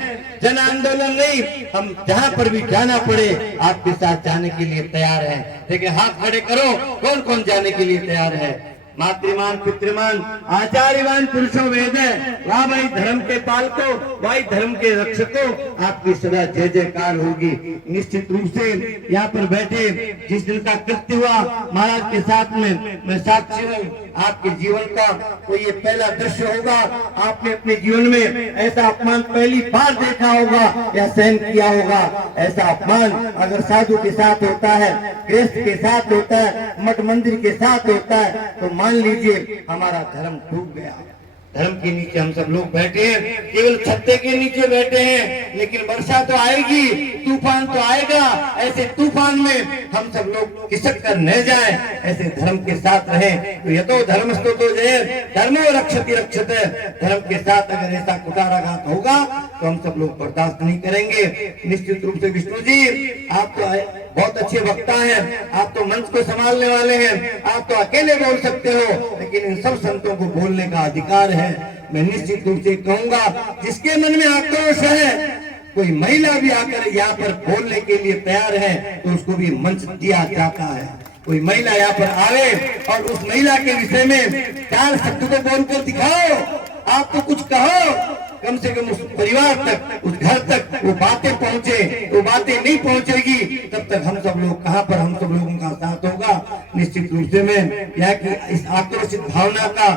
जन आंदोलन नहीं, हम जहां पर भी जाना पड़े आपके साथ जाने के लिए तैयार हैं। लेकिन हाथ खड़े करो, कौन कौन जाने के लिए तैयार है? मातृमान पितृमान आचार्यवान पुरुषों वेद है, वाह भाई धर्म के पालको, भाई धर्म के रक्षको, आपकी सदा जय जयकार होगी। निश्चित रूप से यहाँ पर बैठे जिस दिन का कृत्य हुआ महाराज के साथ में मैं साक्षी हूँ। आपके जीवन का कोई ये पहला दृश्य होगा, आपने अपने जीवन में ऐसा अपमान पहली बार देखा होगा या सहन किया होगा। ऐसा अपमान अगर साधु के साथ होता है, गृहस्थ के साथ होता है, मठ मंदिर के साथ होता है, तो मान लीजिए हमारा धर्म डूब गया। धर्म के नीचे हम सब लोग बैठे हैं, केवल छत्ते के नीचे बैठे हैं, लेकिन वर्षा तो आएगी, तूफान तो आएगा। ऐसे तूफान में हम सब लोग खिसक कर न जाएं, ऐसे धर्म के साथ रहें। तो ये तो धर्मस्थो तो जय धर्मो रक्षति रक्षते, धर्म के साथ अगर ऐसा कुटाराघात होगा तो हम सब लोग बर्दाश्त नहीं करेंगे। निश्चित रूप से विष्णु जी आप तो बहुत अच्छे वक्ता हैं, आप तो मंच को संभालने वाले हैं, आप तो अकेले बोल सकते हो, लेकिन इन सब संतों को बोलने का अधिकार है। मैं निश्चित रूप से कहूंगा जिसके मन में आक्रोश है, कोई महिला भी आकर यहाँ पर बोलने के लिए तैयार है तो उसको भी मंच दिया जाता है। कोई महिला यहाँ पर आवे और उस महिला के विषय में 4 शब्द को बोलकर दिखाओ, आप तो कुछ कहो, कम से कम उस परिवार तक, उस घर तक वो बातें पहुंचे। वो बातें नहीं पहुंचेगी तब तक हम सब लोग कहां पर हम सब लोगों का साथ होगा। निश्चित रूप से मैं यहाँ की इस आक्रोशित भावना का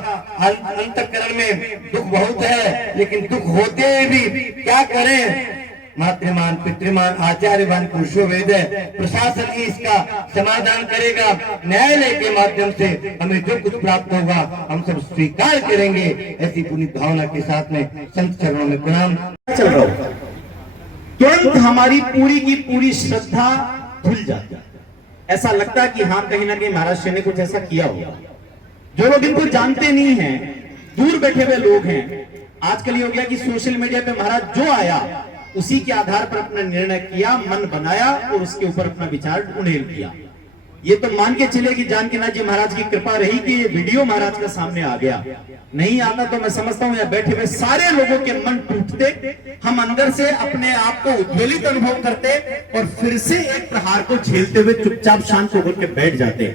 अंतःकरण में दुख बहुत है, लेकिन दुख होते भी क्या करें। मातृमान पितृमान आचार्यवान पुरुषो वेद है, प्रशासन ही इसका समाधान करेगा। न्यायालय के माध्यम से हमें जो कुछ प्राप्त होगा हम सब स्वीकार करेंगे। ऐसी पुनीत भावना के साथ में संत चरणों में प्रणाम चल रहा हूं। तुरंत हमारी पूरी की पूरी श्रद्धा धुल जाती है। ऐसा लगता है कि हाँ कहीं ना कहीं महाराष्ट्र ने कुछ ऐसा किया होगा। जो लोग इनको जानते नहीं है, दूर बैठे हुए लोग हैं, आजकल ये हो गया कि सोशल मीडिया पे महाराज जो आया उसी के आधार पर अपना निर्णय किया, मन बनाया और उसके ऊपर अपना विचार उड़ेल किया। ये तो मान के चले कि जानकीनाथ जी महाराज की कृपा रही कि ये वीडियो महाराज का सामने आ गया। नहीं आता तो मैं समझता हूं यहाँ बैठे हुए सारे लोगों के मन टूटते, हम अंदर से अपने आप को उद्वेलित अनुभव करते और फिर से एक प्रहार को झेलते हुए चुपचाप शांत होकर के बैठ जाते।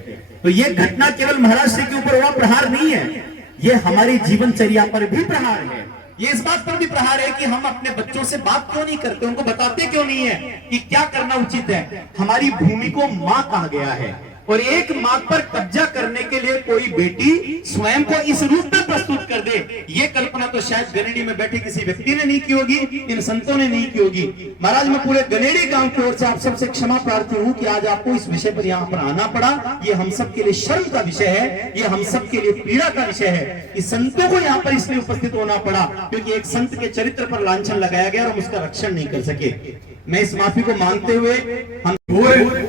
तो ये घटना केवल महाराष्ट्र के ऊपर हुआ प्रहार नहीं है, ये हमारी जीवनचर्या पर भी प्रहार है। ये इस बात पर भी प्रहार है कि हम अपने बच्चों से बात क्यों नहीं करते, उनको बताते क्यों नहीं है कि क्या करना उचित है। हमारी भूमि को मां कहा गया है और एक मां पर कब्जा करने के लिए कोई बेटी स्वयं को इस रूप में प्रस्तुत कर दे, ये कल्पना तो शायद गनेड़ी में बैठे किसी व्यक्ति ने नहीं की होगी, इन संतों ने नहीं की होगी। महाराज मैं पूरे गनेड़ी गांव की ओर से आप सबसे क्षमा प्रार्थी हूं कि आज आपको इस विषय पर यहाँ पर आना पड़ा। ये हम सब के लिए शर्म का विषय है, ये हम सब के लिए पीड़ा का विषय है कि संतों को यहाँ पर इसलिए उपस्थित होना पड़ा क्योंकि एक संत के चरित्र पर लांछन लगाया गया और हम उसका रक्षण नहीं कर सके। मैं इस माफी को मांगते हुए हम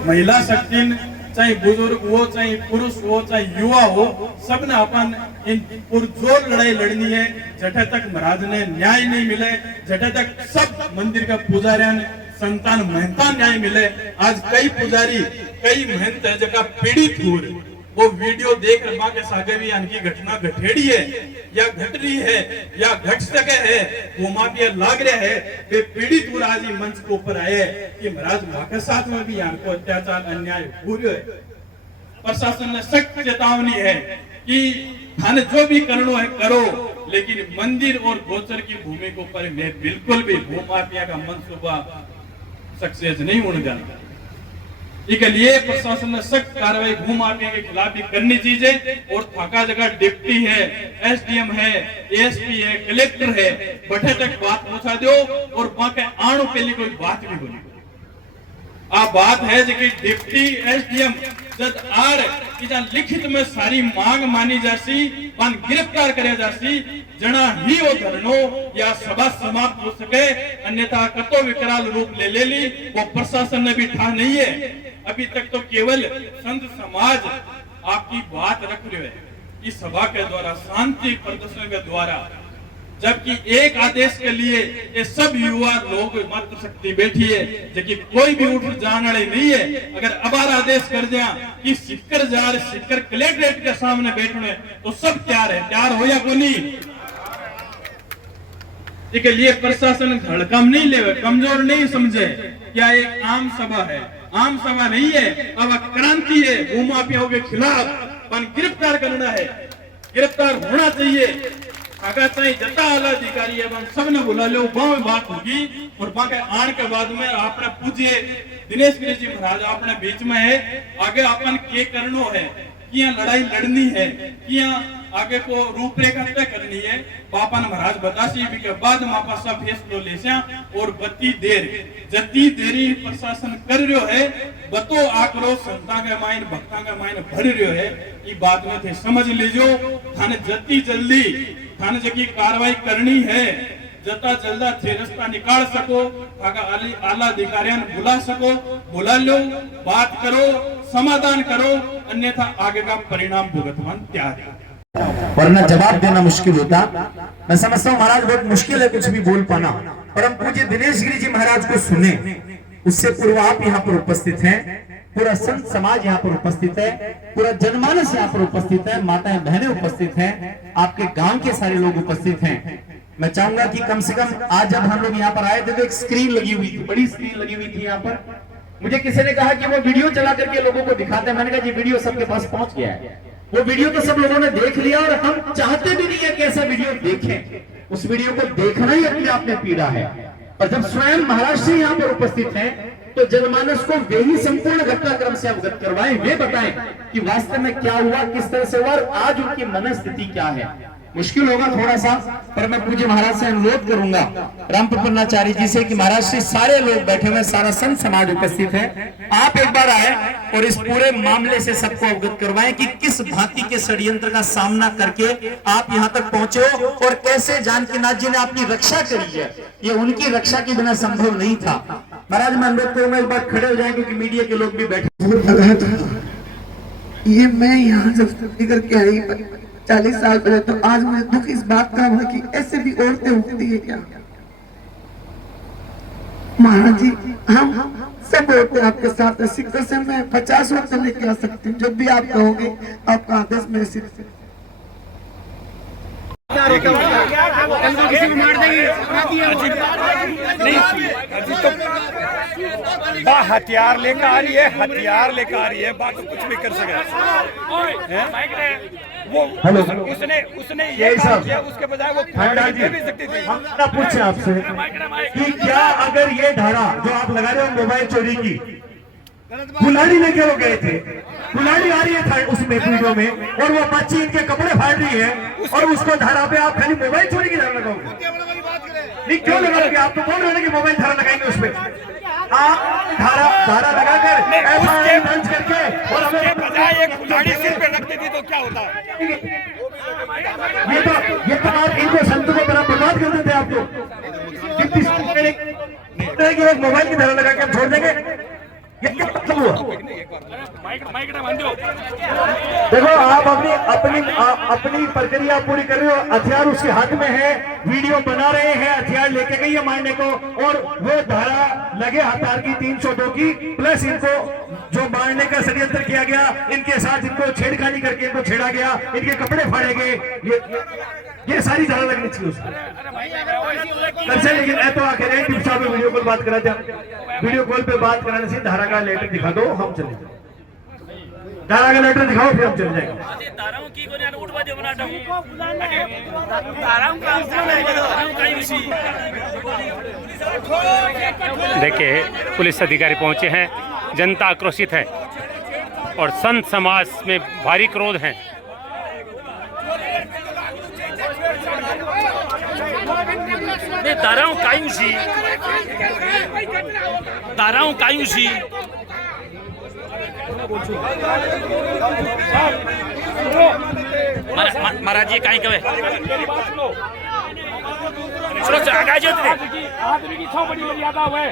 महिला शक्ति चाहे बुजुर्ग हो, चाहे पुरुष हो, चाहे युवा हो, सबने अपन इन पुरजोर लड़ाई लड़नी है। जटे तक महाराज ने न्याय नहीं मिले, जटे तक सब मंदिर का पुजारियों संतान महंता न्याय मिले। आज कई पुजारी कई महंत है जगह पीड़ित हो रहे, वो वीडियो देख रहा के सागे भी यानी घटना घटेड़ी है या घट रही है या घट सके है, वो माफिया लाग रहे है, वे पीड़ित हो आज मंच के ऊपर आए कि महाराज वहां के साथ में भी यहाँ को अत्याचार अन्याय हो रहे है। प्रशासन ने सख्त चेतावनी है कि थाने जो भी करना है करो, लेकिन मंदिर और गोचर की भूमि के ऊपर मैं बिल्कुल भी भू माफिया का मनसूबा सक्सेस नहीं होने जाना। इसके लिए प्रशासन ने सख्त कार्रवाई भू माफिया के खिलाफ भी करनी चाहिए और थाका जगह डिप्टी है, एसडीएम है, एएसपी है, कलेक्टर है, बठे तक बात पहुंचा दो और वहां के आणु के लिए कोई बात नहीं बोली। आ बात है जो कि डिप्टी एसडीएम जब आर कि लिखित में सारी मांग मानी जासी पान गिरफ्तार करे जासी जना ही वो धरनो या सभा समाप्त हो सके, अन्यथा कतो विकराल रूप ले ली। वो प्रशासन ने भी ठा नहीं है। अभी तक तो केवल संत समाज आपकी बात रख रहे है इस सभा के द्वारा, शांति प्रदर्शन के द्वारा, जबकि एक आदेश के लिए ये सब युवा लोग मात्र शक्ति बैठी है, जबकि कोई भी उठ जाने वाले नहीं है। अगर अबार आदेश कर दिया कि सिक्कर जार सिक्कर कलेक्ट्रेट के सामने बैठने तो सब तैयार है, तैयार हो या को नहीं। इसके लिए प्रशासन धड़कम नहीं ले, कमजोर नहीं समझे। क्या एक आम सभा है? आम सभा नहीं है, अब क्रांति है। भूमाफियाओं के खिलाफ गिरफ्तार करना है, गिरफ्तार होना चाहिए। जता आला अधिकारी है सबने बुला लो, वहां बात होगी। और वहां के आने के बाद में आपने पूछिए दिनेश गिरी जी महाराज अपने बीच में है, आगे अपन के करनो है, किया लड़ाई लड़नी है, किया आगे को रूपरेखा तय करनी है। पापा ने महाराज बतासी भी के बाद मापा सब फैसलो लेसा और बत्ती देर जती देरी प्रशासन कर रहो है, बतो आक्रोश संता के माइन भक्ता के माइन भर रहो है। ये बात में थे समझ लीजो, थाने जती जल्दी थाने जकी कार्रवाई करनी है, जता जल्दा थे रास्ता निकाल सको, आला अधिकारियों बुला सको, बुला लो, बात करो, समाधान करो, अन्यथा आगे का परिणाम भुगतवान तैयार है। वरना जवाब देना मुश्किल होता। मैं समझता हूँ महाराज बहुत मुश्किल है कुछ भी बोल पाना, परम पूज्य दिनेश गिरी जी महाराज को सुने। उससे पूर्व आप यहाँ पर उपस्थित हैं, पूरा संत समाज यहाँ पर उपस्थित है, पूरा जनमानस यहाँ पर उपस्थित है, माताएं बहनें उपस्थित हैं, आपके गांव के सारे लोग उपस्थित हैं। मैं चाहूंगा कि कम से कम आज जब हम लोग यहाँ पर आए थे तो एक स्क्रीन लगी हुई थी, बड़ी स्क्रीन लगी हुई थी यहाँ पर। मुझे किसी ने कहा कि वो वीडियो चला करके लोगों को दिखाते हैं। मैंने कहा जी वीडियो सबके पास पहुंच गया है, वो वीडियो तो सब लोगों ने देख लिया और हम चाहते भी नहीं है कि ऐसा वीडियो देखें। उस वीडियो को देखना ही अपने आप में पीड़ा है। और जब स्वयं महाराष्ट्र यहाँ पर उपस्थित हैं तो जनमानस को वे ही संपूर्ण घटनाक्रम से अवगत करवाएं, वे बताएं कि वास्तव में क्या हुआ, किस तरह से हुआ, आज उनकी मनस्थिति क्या है। मुश्किल होगा थोड़ा सा, पर मैं पूज्य महाराज से अनुरोध करूंगा, राम प्रपन्नाचार्य जी से, कि महाराज से सारे लोग बैठे हुए, सारा संत समाज उपस्थित है, आप एक बार आए और इस पूरे मामले से सबको अवगत करवाएं कि किस भांति के षड्यंत्र का सामना करके आप यहाँ तक पहुंचे हो और कैसे जानकीनाथ जी ने आपकी रक्षा करी है। ये उनकी रक्षा के बिना संभव नहीं था। महाराज मैं अनुरोध करूंगा एक बार खड़े हो जाए, क्योंकि मीडिया के लोग भी बैठे। ये मैं यहाँ जब करके आई 40 साल पहले, तो आज मुझे दुख इस बात का हुआ कि ऐसे भी औरतें उठती है क्या। महाराज जी हम सब औरतें आपके साथ है, सिक्कर से मैं 50 औरतें लेके आ सकती हूँ, जब भी आप कहोगे आपका आदेश मेरे सिर से। हथियार लेकर आ रही है, हथियार लेकर आ रही है, बात तो कुछ भी कर सके। वो उसने ये किया, उसके बजाय वो भी सकती थी। हम पूछे आपसे कि क्या अगर ये धारा जो आप लगा रहे हो मोबाइल चोरी की, कुल्हाड़ी लेके वो गए थे, कुल्हाड़ी आ रही है उसमें वीडियो में, और वो बच्ची इनके कपड़े फाड़ रही है, और उसको धारा पे आप खाली मोबाइल चोरी की धारा लगाओगे? नहीं क्यों लगाओगे? आप तो बोल रहे हैं कि मोबाइल धारा लगाएंगे उसमें। आप धारा लगाकर एफआईआर दर्ज करके और हमें बजाय एक कुल्हाड़ी सिर पे रखते थे तो क्या होता है? ये तो आप इनको संतों को बड़ा बर्बाद कर देते। आप तो कि मोबाइल की धारा लगा के छोड़ देंगे, ये क्या मतलब हुआ? देखो आप अपनी प्रक्रिया पूरी कर रहे हो, हथियार उसके हाथ में है, वीडियो बना रहे हैं, हथियार लेके गई है मारने को, और वो धारा लगे हथियार की 302 की, प्लस इनको जो मारने का षड्यंत्र किया गया, इनके साथ इनको छेड़खानी करके इनको छेड़ा गया, इनके कपड़े फाड़े गए, ये सारी धारा लगनी चाहिए उसको। लेकिन तो आखिर वीडियो कॉल बात करा जाए, वीडियो कॉल पे बात कराने से धारा का लेटर दिखा दो, हम चले जाए। धारा का लेटर दिखाओ, फिर हम चले जाएंगे। देखिए पुलिस अधिकारी पहुंचे हैं, जनता आक्रोशित है और संत समाज में भारी क्रोध है। दाराओं कायूं सी महाराज जी कहीं कहे आदमी की छो बड़ी मर्यादा हुए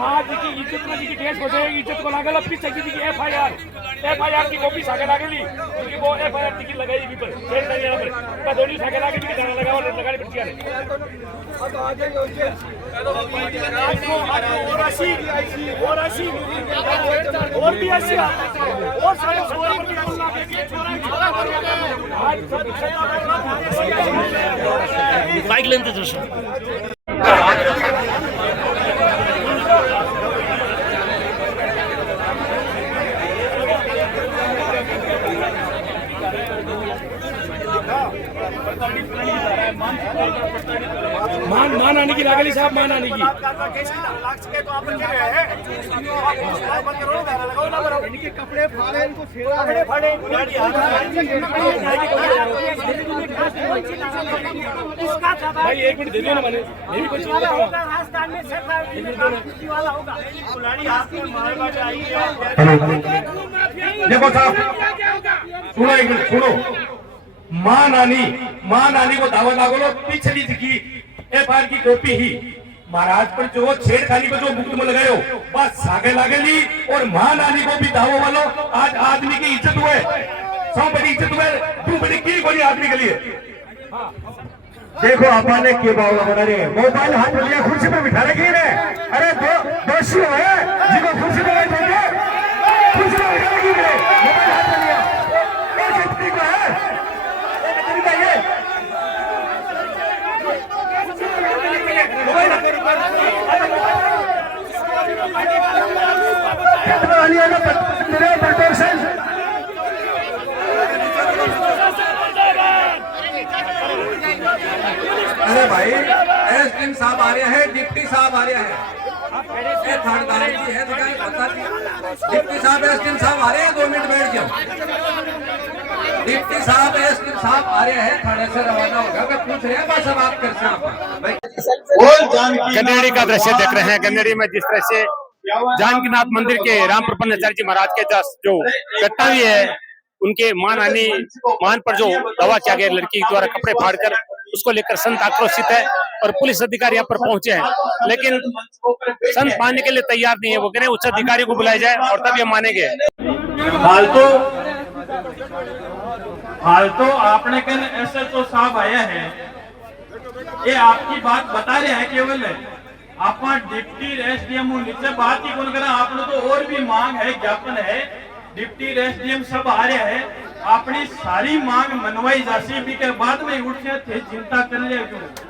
आज की इज्जत में की ठेस पहुंचे इज्जत को लागल पीछे की एफआईआर की कॉपी सागे लागेली क्योंकि वो एफआईआर टिकट लगाई भी पर शेर नहीं यहां पर का दोनी सागे लागे की जाना लगा और लगाने पड़ती है और भी ऐसी और सारे बाइक लेते थे मान आने की लागली साहब मान आने की कपड़े फाड़े इनको कपड़े फाड़े भाई एक मिनट दे दो ना मैंने मेरी कुछ राजस्थान में वाला होगा देखो साहब सुनो एक मिनट सुनो मां नानी को दावा दागोलो पिछली की एफआईआर की कॉपी ही महाराज पर जो छेड़खानी को जो मुकदमा लगायो बस सागे लागेली और मां नानी को भी दावो वालो आज आदमी की इज्जत हुए 100 बड़ी इज्जत हुए 2 बड़ी की कोई आदमी के लिए देखो आपने क्यों बावला बना रहे मोबाइल हाथ में लिया कुर्सी पे बिठा रखी है अरे दोषी है जिनको कुर्सी पे बैठेंगे कुर्सी पे बिठा रखी है मोबाइल हाथ में लिया और कितनी को है ये मोबाइल कितना वाली है ना मेरे प्रोटेक्शन अरे भाई एसडीएम साहब आ रहे हैं डिप्टी साहब आ रहे हैं ये थानेदार की है दिखाई पता थी डिप्टी साहब एसडीएम साहब आ रहे हैं 2 मिनट बैठ जाओ डिप्टी साहब एसडीएम साहब आ रहे हैं थाने से रवाना होगा मैं पूछ रहे हैं बस अब आप कर गन्नेड़ी का दृश्य देख रहे हैं गन्नेड़ी में जिस तरह से जानकीनाथ मंदिर के राम प्रपन्नाचार्य जी महाराज के जो घटना हुई है उनके मान पर जो दावा किया गया लड़की द्वारा कपड़े फाड़कर उसको लेकर संत आक्रोशित है और पुलिस अधिकारी यहाँ पर पहुंचे हैं लेकिन संत मानने के लिए तैयार नहीं है वो कह रहे हैं उच्च अधिकारी को बुलाया जाए और तब ये मानेंगे हाल तो आपने कल एसएचओ साहब आया है ये आपकी बात बता रहे हैं केवल आप डिप्टी एसडीएम नीचे बात ही कौन करा आप लोग तो और भी मांग है ज्ञापन है डिप्टी एसडीएम सब आ रहे हैं अपनी सारी मांग मनवाई जासी भी के बाद में उठे थे चिंता कर ले क्यों